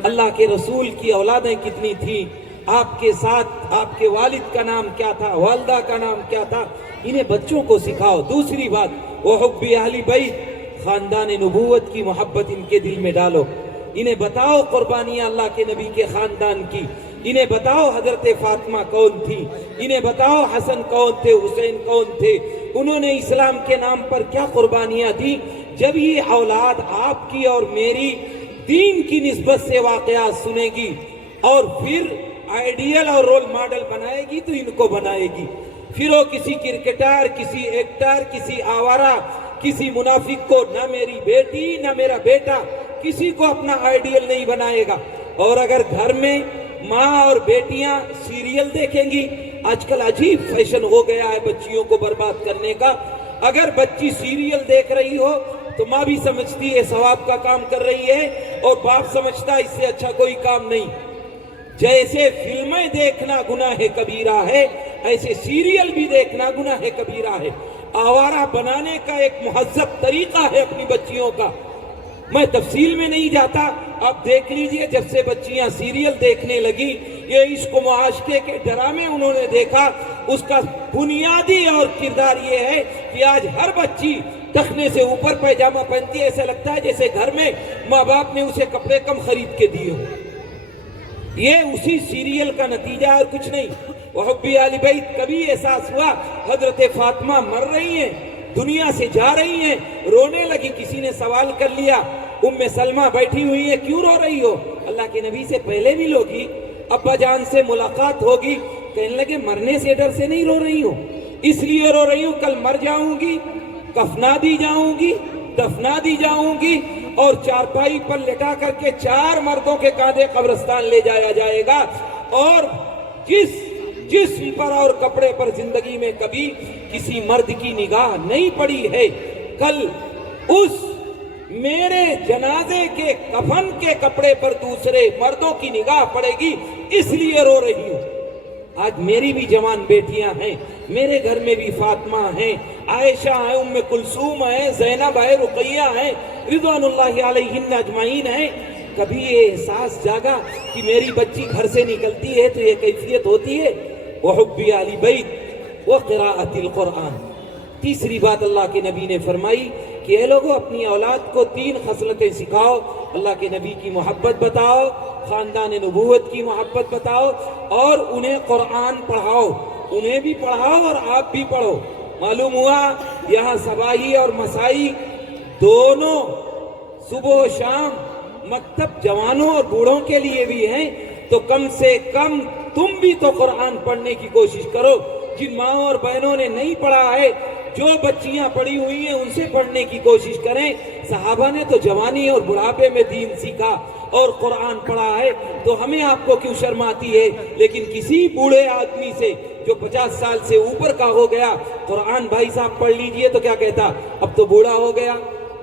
اللہ کے رسول کی اولادیں کتنی تھیں، آپ کے ساتھ آپ کے والد کا نام کیا تھا، والدہ کا نام کیا تھا، انہیں بچوں کو سکھاؤ۔ دوسری بات وحب اہل بیت، خاندان نبوت کی محبت ان کے دل میں ڈالو، انہیں بتاؤ قربانیاں اللہ کے نبی کے خاندان کی، انہیں بتاؤ حضرت فاطمہ کون تھی، انہیں بتاؤ حسن کون تھے، حسین کون تھے، انہوں نے اسلام کے نام پر کیا قربانیاں دی۔ جب یہ اولاد آپ کی اور میری دین کی نسبت سے واقعات سنے گی اور پھر آئیڈیل اور رول ماڈل بنائے گی تو ان کو بنائے گی، پھر وہ کسی کرکٹر، کسی ایکٹر، کسی آوارہ، کسی منافق کو، نہ میری بیٹی نہ میرا بیٹا کسی کو اپنا آئیڈیل نہیں بنائے گا۔ اور اگر گھر میں ماں اور بیٹیاں سیریل دیکھیں گی، آج کل عجیب فیشن ہو گیا ہے بچیوں کو برباد کرنے کا، اگر بچی سیریل دیکھ رہی ہو تو ماں بھی سمجھتی ہے ثواب کا کام کر رہی ہے، اور باپ سمجھتا ہے اس سے اچھا کوئی کام نہیں۔ جیسے فلمیں دیکھنا گناہ کبیرہ ہے، ایسے سیریل بھی دیکھنا گناہ کبیرہ ہے۔ آوارہ بنانے کا ایک مہذب طریقہ ہے اپنی بچیوں کا، میں تفصیل میں نہیں جاتا، آپ دیکھ لیجئے جب سے بچیاں سیریل دیکھنے لگی، یہ عشق و معاشقے کے ڈرامے انہوں نے دیکھا، اس کا بنیادی اور کردار یہ ہے کہ آج ہر بچی ٹخنے سے اوپر پیجامہ پہنتی ہے، ایسا لگتا ہے جیسے گھر میں ماں باپ نے اسے کپڑے کم خرید کے دیے ہو۔ یہ اسی سیریل کا نتیجہ اور کچھ نہیں۔ وحب آل بیت، کبھی احساس ہوا حضرت فاطمہ مر رہی ہیں، دنیا سے جا رہی ہیں، رونے لگی، کسی نے سوال کر لیا ام سلمہ بیٹھی ہوئی ہے کیوں رو رہی ہو؟ اللہ کے نبی سے پہلے بھی لوگی، ابا جان سے ملاقات ہوگی، کہنے لگے مرنے سے ڈر سے نہیں رو رہی ہوں، اس لیے رو رہی ہوں کل مر جاؤں گی، کفنا دی جاؤں گی، دفنا دی جاؤں گی، اور چارپائی پر لٹا کر کے 4 مردوں کے کاندھے قبرستان لے جایا جائے گا، اور جس جسم پر اور کپڑے پر زندگی میں کبھی کسی مرد کی نگاہ نہیں پڑی ہے، کل اس میرے جنازے کے کفن کے کپڑے پر دوسرے مردوں کی نگاہ پڑے گی، اس لیے رو رہی ہوں۔ آج میری بھی جوان بیٹیاں ہیں، میرے گھر میں بھی فاطمہ ہیں، عائشہ ہیں، ام کلثوم ہیں، زینب ہے، رقیہ ہیں، رضوان اللہ علیہن اجمعین ہیں۔ کبھی یہ احساس جاگا کہ میری بچی گھر سے نکلتی ہے تو یہ کیفیت ہوتی ہے؟ وحب آل بیت وقراءۃ القرآن۔ تیسری بات اللہ کے نبی نے فرمائی کہ اے لوگوں اپنی اولاد کو 3 خصلتیں سکھاؤ، اللہ کے نبی کی محبت بتاؤ، خاندان نبوت کی محبت بتاؤ، اور انہیں قرآن پڑھاؤ، انہیں بھی پڑھاؤ اور آپ بھی پڑھو۔ معلوم ہوا یہاں صباحی اور مسائی دونوں صبح و شام مکتب جوانوں اور بوڑھوں کے لیے بھی ہیں، تو کم سے کم تم بھی تو قرآن پڑھنے کی کوشش کرو. جن ماں اور بہنوں نے نہیں پڑھا ہے, جو بچیاں پڑھی ہوئی ہیں ان سے پڑھنے کی کوشش کریں. صحابہ نے تو جوانی اور بڑھاپے میں دین سیکھا اور قرآن پڑھا ہے, تو ہمیں آپ کو کیوں شرم آتی ہے؟ لیکن کسی بوڑھے آدمی سے جو 50 سال سے اوپر کا ہو گیا, قرآن بھائی صاحب پڑھ لیجئے, تو کیا کہتا؟ اب تو بوڑھا ہو گیا,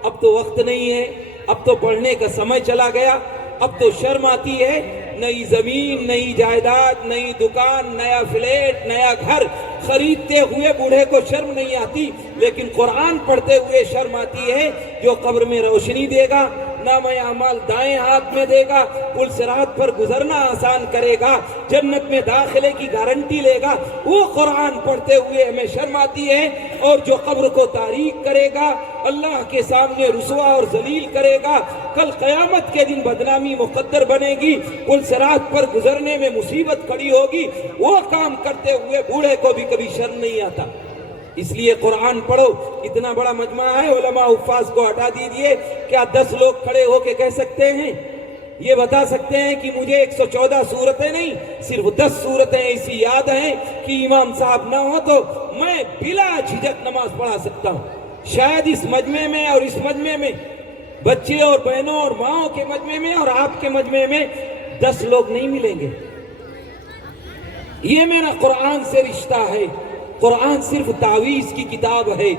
اب تو وقت نہیں ہے, اب تو پڑھنے کا سمے چلا گیا. اب تو شرم آتی ہے. نئی زمین, نئی جائیداد, نئی دکان, نیا فلیٹ, نیا گھر خریدتے ہوئے بوڑھے کو شرم نہیں آتی, لیکن قرآن پڑھتے ہوئے شرم آتی ہے. جو قبر میں روشنی دے گا, نامہ اعمال دائیں ہاتھ میں دے گا, پل صراط پر گزرنا آسان کرے گا, جنت میں داخلے کی گارنٹی لے گا, وہ قرآن پڑھتے ہوئے ہمیں شرم آتی ہے. اور جو قبر کو تاریک کرے گا, اللہ کے سامنے رسوا اور ذلیل کرے گا, کل قیامت کے دن بدنامی مقدر بنے گی, پل صراط پر گزرنے میں مصیبت کھڑی ہوگی, وہ کام کرتے ہوئے بوڑھے کو بھی کبھی شرم نہیں آتا. اس لیے قرآن پڑھو. اتنا بڑا مجمع ہے, علماء حفاظ کو ہٹا دیجئے. کیا 10 لوگ کھڑے ہو کے کہہ سکتے ہیں, یہ بتا سکتے ہیں کہ مجھے 114 سورتیں نہیں, صرف 10 سورتیں ایسی یاد ہیں کہ امام صاحب نہ ہو تو میں بلا جھجک نماز پڑھا سکتا ہوں؟ شاید اس مجمع میں اور اس مجمع میں, بچے اور بہنوں اور ماؤں کے مجمع میں اور آپ کے مجمع میں 10 لوگ نہیں ملیں گے. یہ میرا قرآن سے رشتہ ہے. قرآن صرف تعویذ کی کتاب ہے,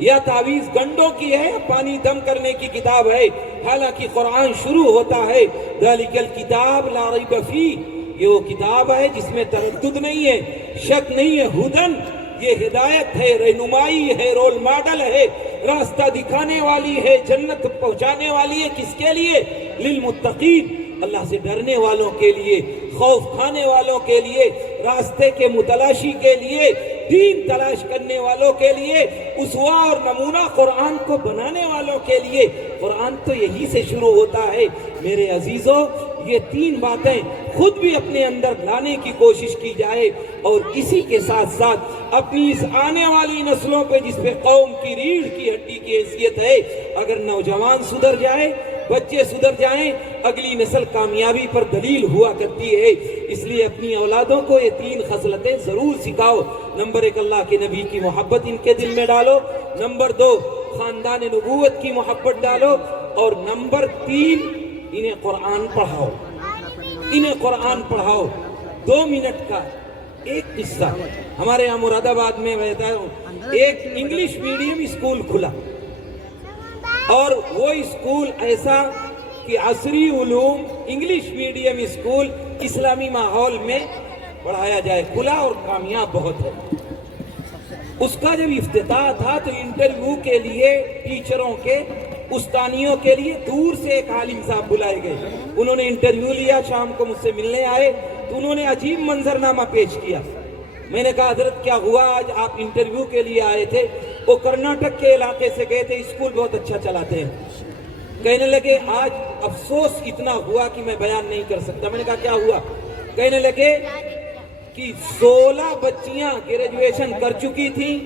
یا تعویذ گنڈوں کی ہے, یا پانی دم کرنے کی کتاب ہے. حالانکہ قرآن شروع ہوتا ہے ذالک الکتاب لا ریب فیہ, یہ وہ کتاب ہے جس میں تردد نہیں ہے, شک نہیں ہے. ہدن, یہ ہدایت ہے, رہنمائی ہے, رول ماڈل ہے, راستہ دکھانے والی ہے, جنت پہنچانے والی ہے. کس کے لیے؟ للمتقین, اللہ سے ڈرنے والوں کے لیے, خوف کھانے والوں کے لیے, راستے کے متلاشی کے لیے, دین تلاش کرنے والوں کے لیے, اسوہ اور نمونہ قرآن کو بنانے والوں کے لیے. قرآن تو یہی سے شروع ہوتا ہے. میرے عزیزوں, یہ 3 باتیں خود بھی اپنے اندر لانے کی کوشش کی جائے, اور اسی کے ساتھ ساتھ اپنی اس آنے والی نسلوں پہ, جس پہ قوم کی ریڑھ کی ہڈی کی حیثیت ہے, اگر نوجوان سدھر جائے, بچے سدھر جائیں, اگلی نسل کامیابی پر دلیل ہوا کرتی ہے. اس لیے اپنی اولادوں کو یہ 3 خصلتیں ضرور سکھاؤ. نمبر 1, اللہ کے نبی کی محبت ان کے دل میں ڈالو. نمبر 2, خاندان نبوت کی محبت ڈالو. اور نمبر 3, انہیں قرآن پڑھاؤ. انہیں قرآن پڑھاؤ. 2 منٹ کا ایک قصہ. ہمارے یہاں مراد آباد میں رہتا ہوں, ایک انگلش میڈیم اسکول کھلا, اور وہ اسکول ایسا کہ عصری علوم انگلش میڈیم اسکول اسلامی ماحول میں پڑھایا جائے. کھلا اور کامیاب بہت ہے. اس کا جب افتتاح تھا تو انٹرویو کے لیے ٹیچروں کے, استانیوں کے لیے دور سے ایک عالم صاحب بلائے گئے. انہوں نے انٹرویو لیا, شام کو مجھ سے ملنے آئے تو انہوں نے عجیب منظرنامہ پیش کیا. میں نے کہا حضرت کیا ہوا, آج آپ انٹرویو کے لیے آئے تھے؟ وہ کرناٹک کے علاقے سے گئے تھے, اسکول بہت اچھا چلاتے ہیں. کہنے لگے آج افسوس اتنا ہوا کہ میں بیان نہیں کر سکتا. میں نے کہا کیا ہوا؟ کہنے لگے کہ 16 بچیاں گریجویشن کر چکی تھیں,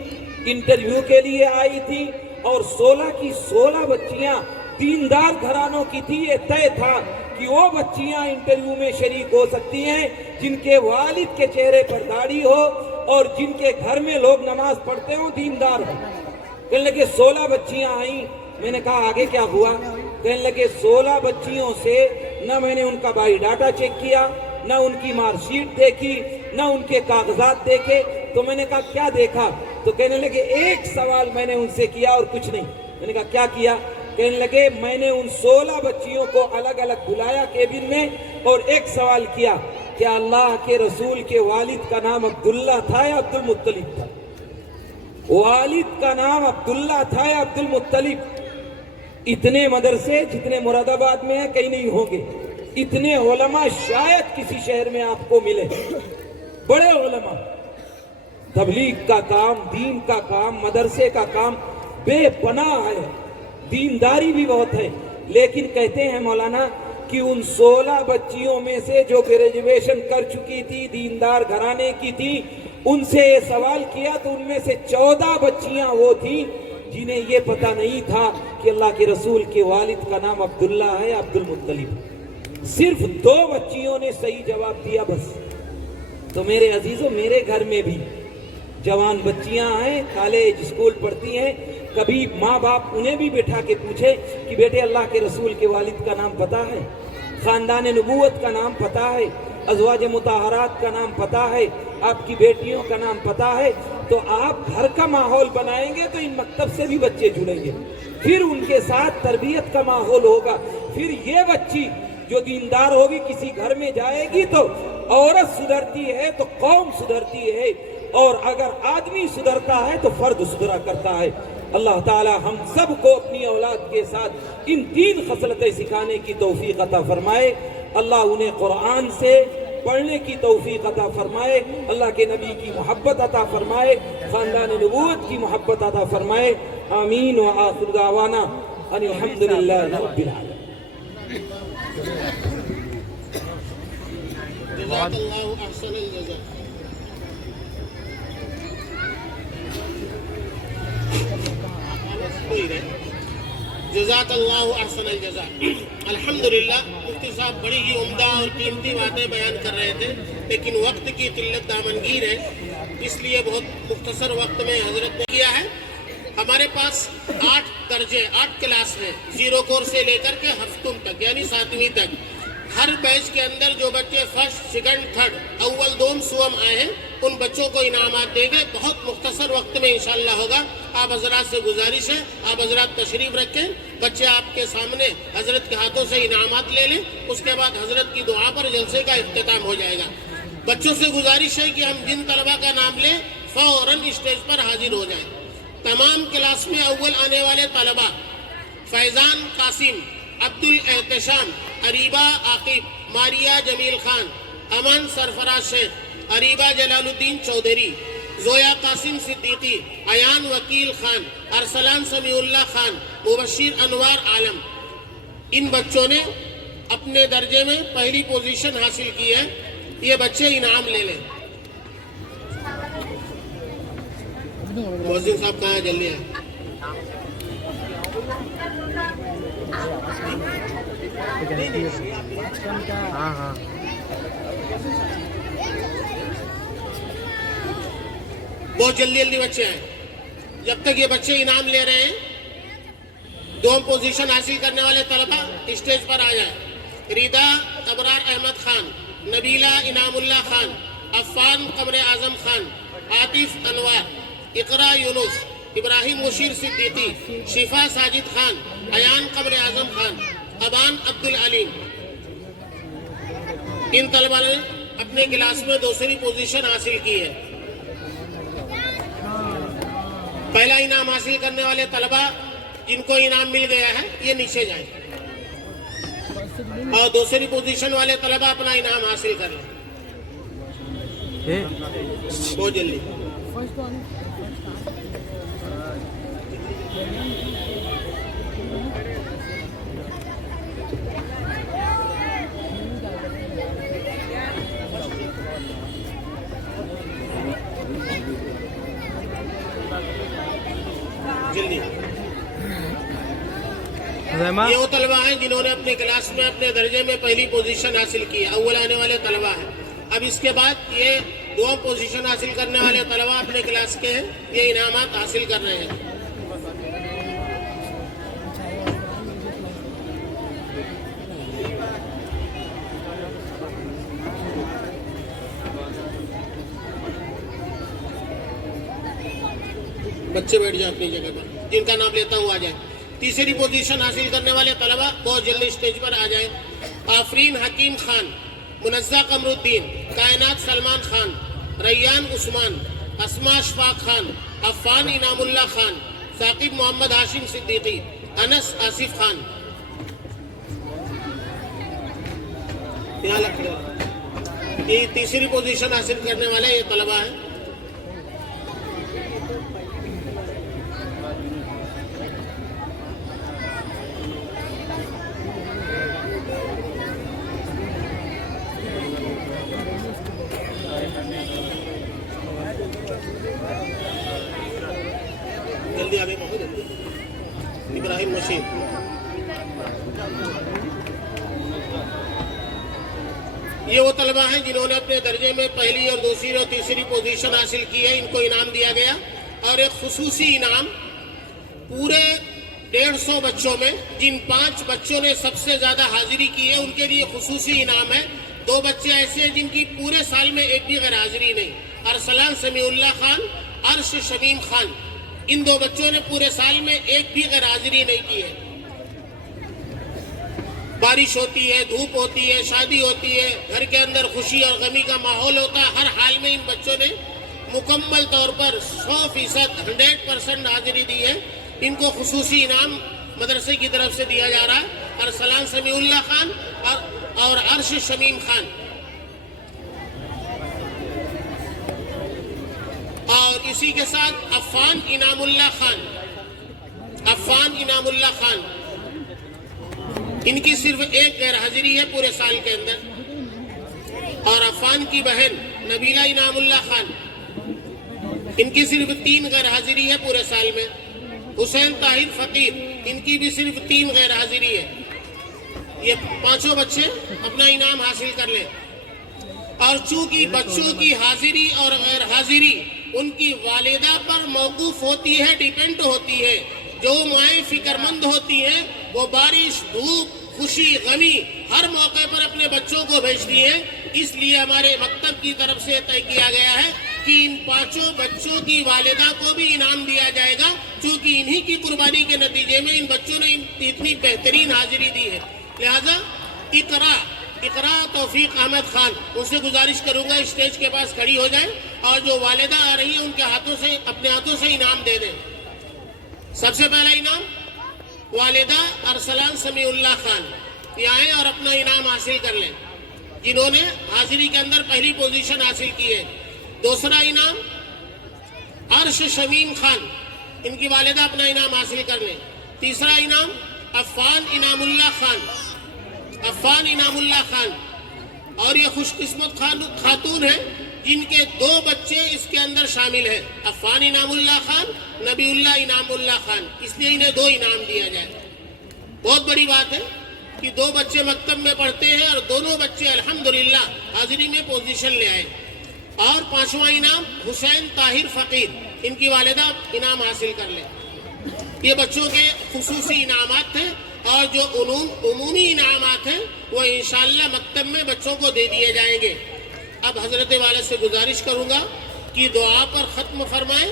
انٹرویو کے لیے آئی تھی, اور 16 کی 16 بچیاں دیندار گھرانوں کی تھی. یہ طے تھا کہ وہ بچیاں انٹرویو میں شریک ہو سکتی ہیں جن کے والد کے چہرے پر داڑھی ہو اور جن کے گھر میں لوگ نماز پڑھتے ہوں, دیندار ہوں. کہنے لگے 16 بچیاں آئیں. میں نے کہا آگے کیا ہوا؟ کہنے لگے 16 بچیوں سے نہ میں نے ان کا بائی ڈاٹا چیک کیا, نہ ان کی مارک شیٹ دیکھی, نہ ان کے کاغذات دیکھے. تو میں نے کہا کیا دیکھا؟ تو کہنے لگے ایک سوال میں نے ان سے کیا اور کچھ نہیں. میں نے کہا کیا کیا؟ کہنے لگے میں نے ان 16 بچیوں کو الگ الگ بلایا کیبن میں, اور ایک سوال کیا, کیا اللہ کے رسول کے والد کا نام عبداللہ تھا یا عبد المطلب تھا؟ والد کا نام عبداللہ تھا یا عبد المطلب؟ اتنے مدرسے جتنے مراد آباد میں ہیں کہیں نہیں ہوں گے. اتنے علماء شاید کسی شہر میں آپ کو ملے, بڑے علماء. تبلیغ کا کام, دین کا کام, مدرسے کا کام بے پناہ ہے, دینداری بھی بہت ہے. لیکن کہتے ہیں مولانا کہ ان 16 بچیوں میں سے جو گریجویشن کر چکی تھی, دیندار گھرانے کی تھی, ان سے یہ سوال کیا تو ان میں سے 14 بچیاں وہ تھیں جنہیں یہ پتہ نہیں تھا کہ اللہ کے رسول کے والد کا نام عبداللہ ہے یا عبد المطلب. صرف 2 بچیوں نے صحیح جواب دیا بس. تو میرے عزیزوں میرے گھر میں بھی جوان بچیاں ہیں, کالج اسکول پڑھتی ہیں, کبھی ماں باپ انہیں بھی بٹھا کے پوچھے کہ بیٹے اللہ کے رسول کے والد کا نام پتہ ہے, خاندان نبوت کا نام پتہ ہے, ازواج مطہرات کا نام پتہ ہے, آپ کی بیٹیوں کا نام پتہ ہے. تو آپ گھر کا ماحول بنائیں گے تو ان مکتب سے بھی بچے جڑیں گے, پھر ان کے ساتھ تربیت کا ماحول ہوگا. پھر یہ بچی جو دیندار ہوگی کسی گھر میں جائے گی تو عورت سدھرتی ہے تو قوم سدھرتی ہے, اور اگر آدمی سدھرتا ہے تو فرد سدھرا کرتا ہے. اللہ تعالی ہم سب کو اپنی اولاد کے ساتھ ان 3 خصلتیں سکھانے کی توفیق عطا فرمائے. اللہ انہیں قرآن سے پڑھنے کی توفیق عطا فرمائے, اللہ کے نبی کی محبت عطا فرمائے, خاندان نبوت کی محبت عطا فرمائے. آمین. وآخر دعوانا ان الحمدللہ رب العالمین. جزاک اللہ احسن الجزاء. جزاک اللہ احسن الجزاء. الحمدللہ مفتی صاحب بڑی ہی عمدہ اور قیمتی باتیں بیان کر رہے تھے, لیکن وقت کی قلت دامنگیر ہے, اس لیے بہت مختصر وقت میں حضرت نے کیا ہے. ہمارے پاس 8 درجے 8 کلاس ہیں, 0 کورس سے لے کر کے ہفتم تک یعنی 7ویں تک. ہر بیچ کے اندر جو بچے فرسٹ سیکنڈ تھرڈ اول 2 سوم آئے ہیں ان بچوں کو انعامات دیں گے. بہت مختصر وقت میں انشاءاللہ ہوگا. آپ حضرات سے گزارش ہے آپ حضرات تشریف رکھیں, بچے آپ کے سامنے حضرت کے ہاتھوں سے انعامات لے لیں, اس کے بعد حضرت کی دعا پر جلسے کا اختتام ہو جائے گا. بچوں سے گزارش ہے کہ ہم جن طلبہ کا نام لیں فوراً اسٹیج پر حاضر ہو جائیں. تمام کلاس میں اول آنے والے طلبہ فیضان قاسم, عبد الاحتشام, اریبہ عاقب, ماریہ جمیل خان, امان سرفراز شیخ, اریبہ جلال الدین چودھری, زویا قاسم صدیقی, ایان وکیل خان, ارسلان سمیع اللہ خان, مبشر انوار عالم. ان بچوں نے اپنے درجے میں پہلی پوزیشن حاصل کی ہے. یہ بچے انعام لے لیں. مؤذن صاحب کہاں ہیں, جلدی ہیں. بہت جلدی بچے ہیں. جب تک یہ بچے انعام لے رہے ہیں 2 پوزیشن حاصل کرنے والے طلبہ اسٹیج پر آ جائیں. ریدا ابرار احمد خان, نبیلہ انعام اللہ خان, عفان قمر اعظم خان, عاطف انوار, اقرا یونس, ابراہیم مشیر صدیقی, شفا ساجد خان, ایان قمر اعظم خان, ابان عبد العلیم. ان طلبہ نے اپنے کلاس میں 2ری پوزیشن حاصل کی ہے. پہلا انعام حاصل کرنے والے طلبہ جن کو انعام مل گیا ہے یہ نیچے جائیں, اور 2ری پوزیشن والے طلبہ اپنا انعام حاصل کر لیں. بہت جلدی. جلدی. یہ وہ طلبہ ہیں جنہوں نے اپنے کلاس میں اپنے درجے میں پہلی پوزیشن حاصل کی, اول آنے والے طلبہ ہیں. اب اس کے بعد یہ 2 پوزیشن حاصل کرنے والے طلبہ اپنے کلاس کے ہیں, یہ انعامات حاصل کر رہے ہیں. بچے بیٹھ جائیں اپنی جگہ پر, جن کا نام لیتا ہوں آ جائیں. 3ری پوزیشن حاصل کرنے والے طلبہ بہت جلدی اسٹیج پر آ جائیں. آفرین حکیم خان, منزہ قمر الدین, کائنات سلمان خان, ریان عثمان, اسما اشفاق خان, عفان انعام اللہ خان, ثاقب محمد ہاشم صدیقی, انس آصف خان. یہ 3ری پوزیشن حاصل کرنے والے یہ طلبہ ہیں. جلدی آگے بڑھو, جلدی. ابراہیم مشیر, یہ وہ طلبہ ہیں جنہوں نے اپنے درجے میں پہلی اور دوسری اور تیسری پوزیشن حاصل کی ہے، ان کو انعام دیا گیا. اور ایک خصوصی انعام پورے 150 بچوں میں جن 5 بچوں نے سب سے زیادہ حاضری کی ہے ان کے لیے خصوصی انعام ہے. 2 بچے ایسے ہیں جن کی پورے سال میں ایک بھی غیر حاضری نہیں، ارسلان سمیع اللہ خان، عرش شمیم خان. ان 2 بچوں نے پورے سال میں ایک بھی غیر حاضری نہیں کی ہے. بارش ہوتی ہے، دھوپ ہوتی ہے، شادی ہوتی ہے، گھر کے اندر خوشی اور غمی کا ماحول ہوتا ہے، ہر حال میں ان بچوں نے مکمل طور پر 100% 100% حاضری دی ہے. ان کو خصوصی انعام مدرسے کی طرف سے دیا جا رہا ہے، ارسلان سمیع اللہ خان اور عرش شمیم خان. اور اسی کے ساتھ عفان انعام اللہ خان، ان کی صرف ایک غیر حاضری ہے پورے سال کے اندر. اور عفان کی بہن نبیلہ انعام اللہ خان، ان کی صرف 3 غیر حاضری ہے پورے سال میں. حسین طاہر فقیر، ان کی بھی صرف 3 غیر حاضری ہے. یہ 5 بچے اپنا انعام حاصل کر لیں. اور چونکہ بچوں کی حاضری اور غیر حاضری ان کی والدہ پر موقوف ہوتی ہے، ڈیپینڈ ہوتی ہے. جو مائیں فکر مند ہوتی ہیں وہ بارش، دھوپ، خوشی، غمی ہر موقع پر اپنے بچوں کو بھیجتی ہیں. اس لیے ہمارے مکتب کی طرف سے طے کیا گیا ہے کہ ان 5 بچوں کی والدہ کو بھی انعام دیا جائے گا، چونکہ انہی کی قربانی کے نتیجے میں ان بچوں نے اتنی بہترین حاضری دی ہے. لہذا اقرا توفیق احمد خان، ان سے گزارش کروں گا اسٹیج کے پاس کھڑی ہو جائیں اور جو والدہ آ رہی ہیں ان کے ہاتھوں سے، اپنے ہاتھوں سے انعام دے دیں. سب سے پہلا انعام والدہ ارسلان سمیع اللہ خان، یہ آئیں اور اپنا انعام حاصل کر لیں جنہوں نے حاضری کے اندر پہلی پوزیشن حاصل کی ہے. دوسرا انعام عرش شمیم خان، ان کی والدہ اپنا انعام حاصل کر لیں. تیسرا انعام عفان انعام اللہ خان، اور یہ خوش قسمت خاتون ہیں جن کے 2 بچے اس کے اندر شامل ہیں، عفان انعام اللہ خان، نبی اللہ انعام اللہ خان. اس لیے انہیں 2 انعام دیا جائے. بہت بڑی بات ہے کہ 2 بچے مکتب میں پڑھتے ہیں اور دونوں بچے الحمدللہ حاضری میں پوزیشن لے آئے. اور 5واں انعام حسین طاہر فقیر، ان کی والدہ انعام حاصل کر لیں. یہ بچوں کے خصوصی انعامات تھے، اور جو عمومی انعامات ہیں وہ انشاءاللہ مکتب میں بچوں کو دے دیے جائیں گے. اب حضرت والد سے گزارش کروں گا کہ دعا پر ختم فرمائیں،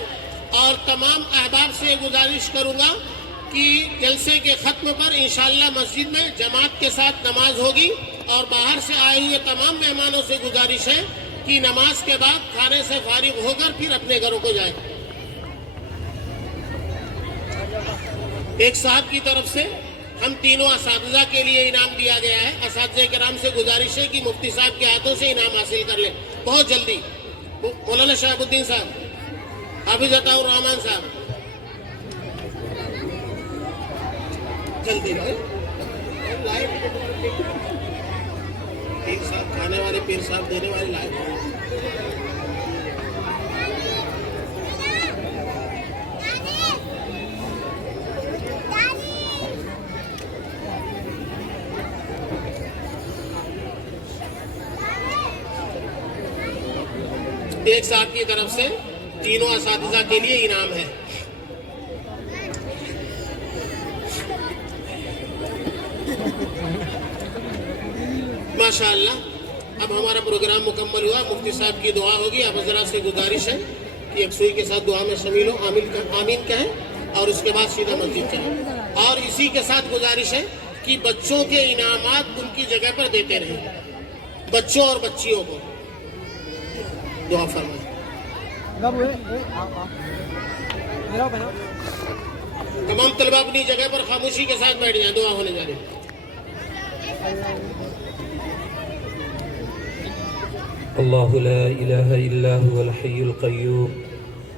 اور تمام احباب سے گزارش کروں گا کہ جلسے کے ختم پر انشاءاللہ مسجد میں جماعت کے ساتھ نماز ہوگی. اور باہر سے آئے ہوئے تمام مہمانوں سے گزارش ہے کہ نماز کے بعد کھانے سے فارغ ہو کر پھر اپنے گھروں کو جائیں. ایک صاحب کی طرف سے ہم تینوں اساتذہ کے لیے انعام دیا گیا ہے. اساتذہ کرام سے گزارش ہے کہ مفتی صاحب کے ہاتھوں سے انعام حاصل کر لیں بہت جلدی. مولانا شہاب الدین صاحب، حافظ عطا الرحمان صاحب، جلدی ایک ساتھ کھانے والے پیر صاحب دینے والے لائے. ایک صاحب کی طرف سے تینوں اساتذہ کے لیے انعام ہے. ماشاءاللہ اب ہمارا پروگرام مکمل ہوا. مفتی صاحب کی دعا ہوگی. اب حضرات سے گزارش ہے کہ یکسوئی کے ساتھ دعا میں شامل ہو، آمین کہیں اور اس کے بعد سیدھا مسجد چلیں. اور اسی کے ساتھ گزارش ہے کہ بچوں کے انعامات ان کی جگہ پر دیتے رہیں، بچوں اور بچیوں کو. دعا فرمائیں. تمام طلبہ اپنی جگہ پر خاموشی کے ساتھ بیٹھ جائیں، دعا ہونے جا رہی ہے. الله لا إله إلا هو الحي القيوم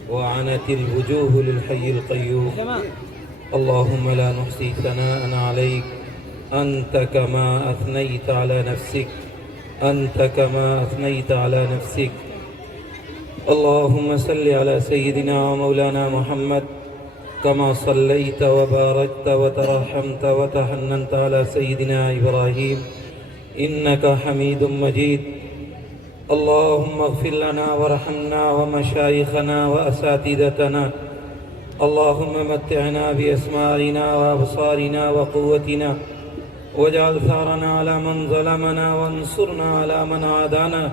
وعنت الوجوه للحي القيوم. اللهم لا نحصي ثناء عليك أنت كما أثنيت على نفسك، أنت كما أثنيت على نفسك. اللهم صل على سيدنا ومولانا محمد كما صليت وباركت وترحمت وتحننت على سيدنا إبراهيم إنك حميد مجيد. اللهم اغفر لنا وارحمنا ومشايخنا وأساتذتنا. اللهم متعنا بأسماعنا وأبصارنا وقوتنا، واجعل ثارنا على من ظلمنا وانصرنا على من عادانا.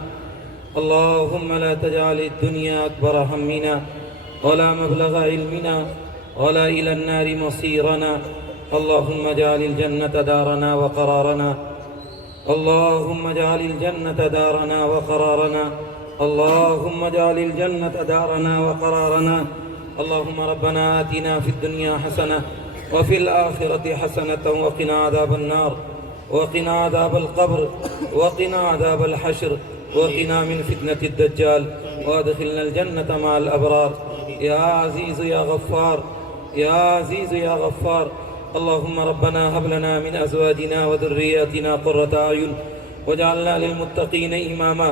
اللهم لا تجعل الدنيا أكبر همنا ولا مبلغ علمنا ولا إلى النار مصيرنا. اللهم اجعل الجنة دارنا وقرارنا. اللهم اجعل الجنة دارنا وقرارنا. اللهم اجعل الجنة دارنا وقرارنا. اللهم ربنا آتنا في الدنيا حسنة وفي الآخرة حسنة وقنا عذاب النار وقنا عذاب القبر وقنا عذاب الحشر وقنا من فتنة الدجال وادخلنا الجنة مع الأبرار. يا عزيز يا غفار، يا عزيز يا غفار. اللهم ربنا هب لنا من أزواجنا وذرياتنا قرة أعين واجعلنا للمتقين إماما.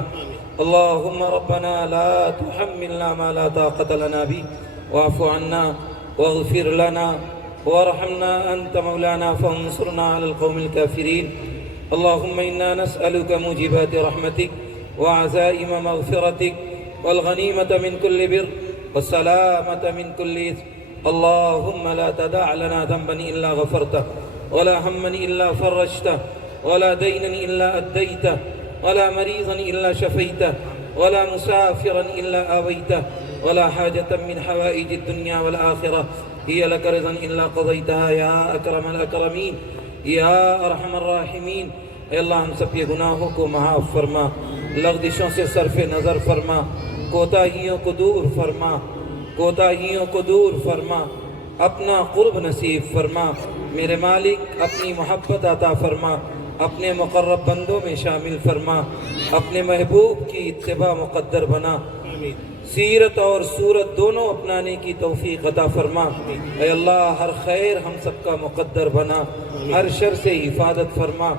اللهم ربنا لا تحملنا ما لا طاقة لنا به، واعف عنا واغفر لنا وارحمنا، أنت مولانا فانصرنا على القوم الكافرين. اللهم إنا نسألك موجبات رحمتك وعزائم مغفرتك والغنيمة من كل بر والسلامة من كل إثم. اللهم لا تدع لنا ذنبا إلا غفرته ولا هما إلا فرجته ولا دينا إلا أديته ولا مريضا إلا شفيته ولا مسافرا إلا آويته ولا حاجة من حوائج الدنيا والآخرة هي لك رضا إلا قضيتها يا أكرم الأكرمين یا ارحم الراحمین. اے اللہ ہم سب کے گناہوں کو معاف فرما، لغزشوں سے صرف نظر فرما، کوتاہیوں کو دور فرما، کوتاہیوں کو دور فرما، اپنا قرب نصیب فرما. میرے مالک اپنی محبت عطا فرما، اپنے مقرب بندوں میں شامل فرما، اپنے محبوب کی اتباع مقدر بنا، سیرت اور صورت دونوں اپنانے کی توفیق عطا فرما. اے اللہ ہر خیر ہم سب کا مقدر بنا، ہر شر سے حفاظت فرما،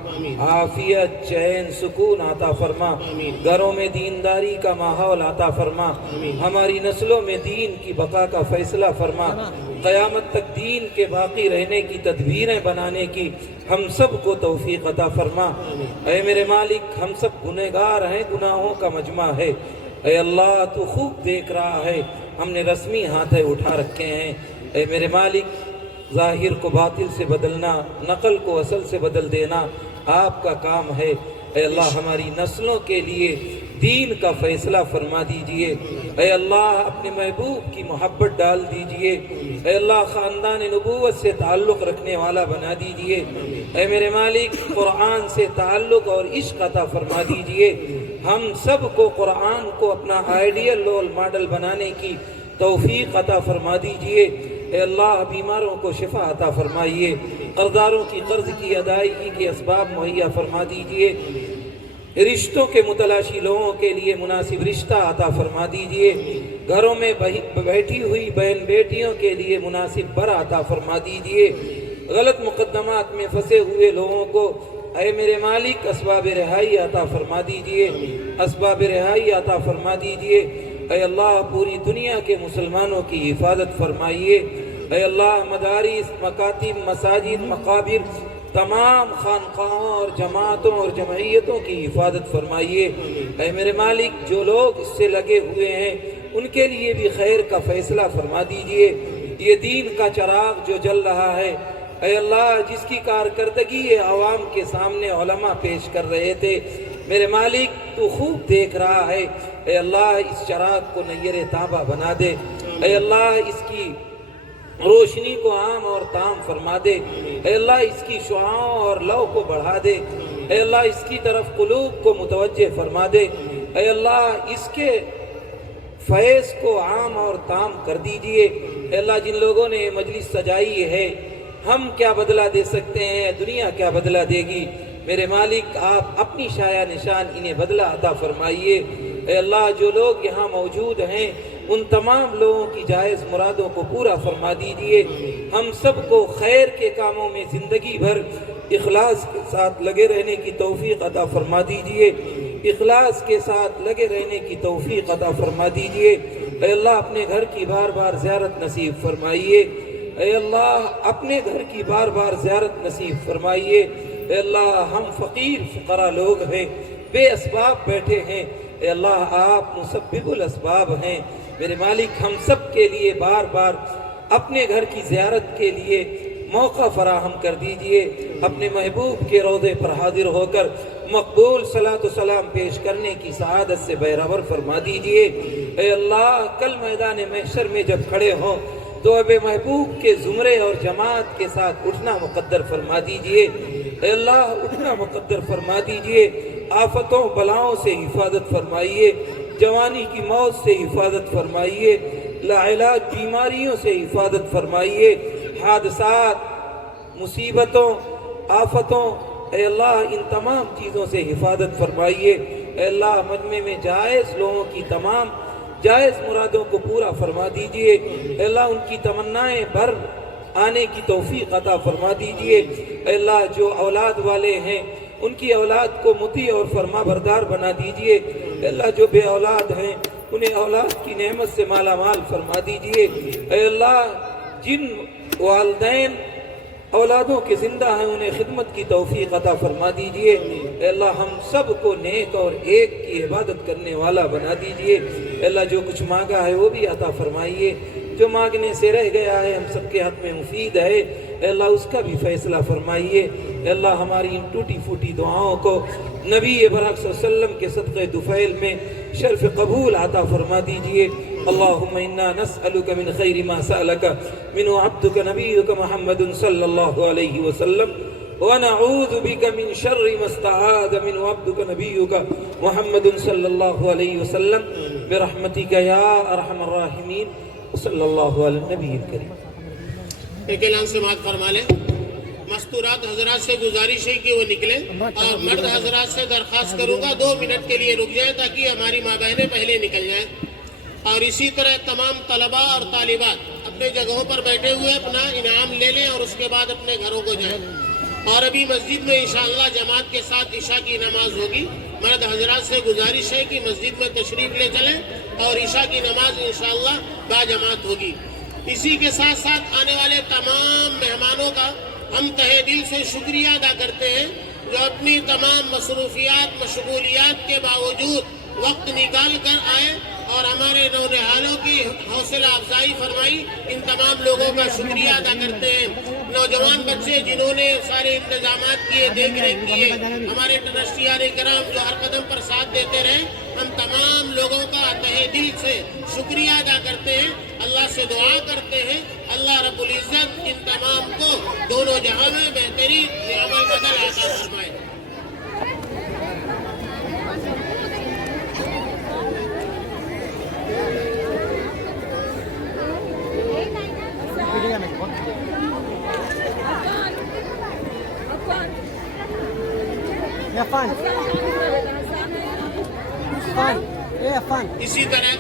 عافیت چین سکون عطا فرما، گھروں میں دینداری کا ماحول عطا فرما، ہماری نسلوں میں دین کی بقا کا فیصلہ فرما، قیامت تک دین کے باقی رہنے کی تدبیریں بنانے کی ہم سب کو توفیق عطا فرما. اے میرے مالک ہم سب گنہگار ہیں، گناہوں کا مجمع ہے. اے اللہ تو خوب دیکھ رہا ہے، ہم نے رسمی ہاتھیں اٹھا رکھے ہیں. اے میرے مالک ظاہر کو باطل سے بدلنا، نقل کو اصل سے بدل دینا آپ کا کام ہے. اے اللہ ہماری نسلوں کے لیے دین کا فیصلہ فرما دیجئے. اے اللہ اپنے محبوب کی محبت ڈال دیجئے. اے اللہ خاندان نبوت سے تعلق رکھنے والا بنا دیجئے. اے میرے مالک قرآن سے تعلق اور عشق عطا فرما دیجئے. ہم سب کو قرآن کو اپنا آئیڈیل رول ماڈل بنانے کی توفیق عطا فرما دیجئے. اے اللہ بیماروں کو شفا عطا فرمائیے، قرضداروں کی قرض کی ادائیگی کے اسباب مہیا فرما دیجئے، رشتوں کے متلاشی لوگوں کے لیے مناسب رشتہ عطا فرما دیجئے، گھروں میں بیٹھی ہوئی بہن بیٹیوں کے لیے مناسب بر عطا فرما دیجئے، غلط مقدمات میں پھنسے ہوئے لوگوں کو اے میرے مالک اسباب رہائی عطا فرما دیجئے، اسباب رہائی عطا فرما دیجئے. اے اللہ پوری دنیا کے مسلمانوں کی حفاظت فرمائیے. اے اللہ مدارس، مکاتب، مساجد، مقابر، تمام خانقاہوں اور جماعتوں اور جمعیتوں کی حفاظت فرمائیے. اے میرے مالک جو لوگ اس سے لگے ہوئے ہیں ان کے لیے بھی خیر کا فیصلہ فرما دیجئے. یہ دین کا چراغ جو جل رہا ہے اے اللہ جس کی کارکردگی عوام کے سامنے علماء پیش کر رہے تھے، میرے مالک تو خوب دیکھ رہا ہے. اے اللہ اس چراغ کو نیر تابہ بنا دے. اے اللہ اس کی روشنی کو عام اور تام فرما دے. اے اللہ اس کی شعاعوں اور لو کو بڑھا دے. اے اللہ اس کی طرف قلوب کو متوجہ فرما دے. اے اللہ اس کے فیض کو عام اور تام کر دیجئے. اے اللہ جن لوگوں نے یہ مجلس سجائی ہے ہم کیا بدلہ دے سکتے ہیں، دنیا کیا بدلہ دے گی. میرے مالک آپ اپنی شایع نشان انہیں بدلہ عطا فرمائیے. اے اللہ جو لوگ یہاں موجود ہیں ان تمام لوگوں کی جائز مرادوں کو پورا فرما دیجئے. ہم سب کو خیر کے کاموں میں زندگی بھر اخلاص کے ساتھ لگے رہنے کی توفیق عطا فرما دیجئے. اخلاص کے ساتھ لگے رہنے کی توفیق عطا فرما دیجئے. اے اللہ اپنے گھر کی بار بار زیارت نصیب فرمائیے. اے اللہ اپنے گھر کی بار بار زیارت نصیب فرمائیے. اے اللہ ہم فقیر فقراء لوگ ہیں، بے اسباب بیٹھے ہیں، اے اللہ آپ مسبب الاسباب ہیں۔ میرے مالک ہم سب کے لیے بار بار اپنے گھر کی زیارت کے لیے موقع فراہم کر دیجئے، اپنے محبوب کے روضے پر حاضر ہو کر مقبول صلاۃ و سلام پیش کرنے کی سعادت سے بہرور فرما دیجئے۔ اے اللہ کل میدان محشر میں جب کھڑے ہوں تو اب محبوب کے زمرے اور جماعت کے ساتھ اٹھنا مقدر فرما دیجئے۔ اے اللہ اٹھنا مقدر فرما دیجئے، آفتوں بلاؤں سے حفاظت فرمائیے، جوانی کی موت سے حفاظت فرمائیے، لاعلاج بیماریوں سے حفاظت فرمائیے، حادثات، مصیبتوں، آفتوں، اے اللہ ان تمام چیزوں سے حفاظت فرمائیے۔ اے اللہ مجمع میں جائز لوگوں کی تمام جائز مرادوں کو پورا فرما دیجئے۔ اے اللہ ان کی تمنائیں بھر آنے کی توفیق عطا فرما دیجئے۔ اے اللہ جو اولاد والے ہیں ان کی اولاد کو مطیع اور فرما بردار بنا دیجئے۔ اے اللہ جو بے اولاد ہیں انہیں اولاد کی نعمت سے مالا مال فرما دیجئے۔ اے اللہ جن والدین اولادوں کے زندہ ہیں انہیں خدمت کی توفیق عطا فرما دیجئے۔ اے اللہ ہم سب کو نیک اور ایک کی عبادت کرنے والا بنا دیجئے۔ اے اللہ جو کچھ مانگا ہے وہ بھی عطا فرمائیے، جو مانگنے سے رہ گیا ہے ہم سب کے حق میں مفید ہے، اے اللہ اس کا بھی فیصلہ فرمائیے۔ اے اللہ ہماری ان ٹوٹی پھوٹی دعاؤں کو نبی برحق صلی اللہ علیہ وسلم کے صدقہ دفیل میں شرف قبول عطا فرما دیجئے۔ اللہم انا نسألک من خیر ما سألک منہ عبدک نبیک محمد صلی اللہ علیہ وسلم ونعوذ بک من شر ما استعاذ منہ عبدک نبیک محمد صلی اللہ علیہ وسلم برحمتک یا ارحم الراحمین صلی اللہ علیہ نبی کریم۔ ایک اعلان سماعت فرما لیں۔ مستورات حضرات سے گزارش ہے کہ وہ نکلیں، اور مرد حضرات سے درخواست کروں گا 2 منٹ کے لیے رک جائیں تاکہ ہماری ماں بہنیں پہلے نکل جائیں۔ اور اسی طرح تمام طلباء اور طالبات اپنے جگہوں پر بیٹھے ہوئے اپنا انعام لے لیں اور اس کے بعد اپنے گھروں کو جائیں۔ اور ابھی مسجد میں انشاءاللہ جماعت کے ساتھ عشاء کی نماز ہوگی۔ مرد حضرات سے گزارش ہے کہ مسجد میں تشریف لے چلیں اور عشاء کی نماز انشاءاللہ با جماعت ہوگی۔ اسی کے ساتھ ساتھ آنے والے تمام مہمانوں کا ہم تہہ دل سے شکریہ ادا کرتے ہیں، جو اپنی تمام مصروفیات مشغولیات کے باوجود وقت نکال کر آئے اور ہمارے نونہالوں کی حوصلہ افزائی فرمائی۔ ان تمام لوگوں کا شکریہ ادا کرتے ہیں۔ نوجوان بچے جنہوں نے سارے انتظامات کیے، دیکھ ریکھ کیے، ہمارے ٹرسٹیان کرام جو ہر قدم پر ساتھ دیتے رہے، ہم تمام لوگوں کا تہہ دل سے شکریہ ادا کرتے ہیں۔ اللہ سے دعا کرتے ہیں اللہ رب العزت ان تمام کو دونوں جہاں میں بہترین عمل بدل عطا فرمائے۔ اسی طرح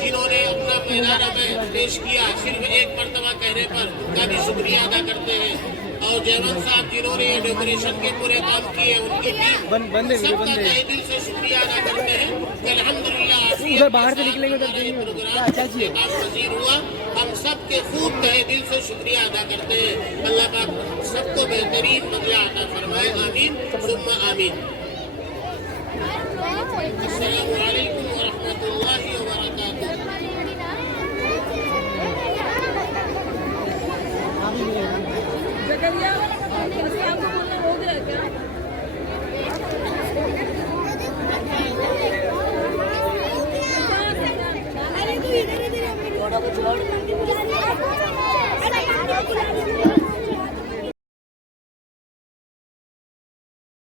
جنہوں نے اپنا میدان ہمیں پیش کیا، صرف ایک مرتبہ کہنے پر ان کا بھی شکریہ ادا کرتے ہیں۔ اور جیون صاحب جنہوں نے ڈیکوریشن کے پورے کام کیے، ان کی ٹیم سب کا تہہ دل سے شکریہ ادا کرتے ہیں کہ الحمدللہ باہر سے نکلیں گے پروگرام پذیر ہوا۔ ہم سب کے خوب تہہ دل سے شکریہ ادا کرتے ہیں۔ اللہ پاک سب کو بہترین بدلہ عطا فرمائے، آمین ثم آمین۔ السلام علیکم ورحمۃ اللہ وبرکاتہ۔ زکریا آپ کو بولنا روک رہے کیا؟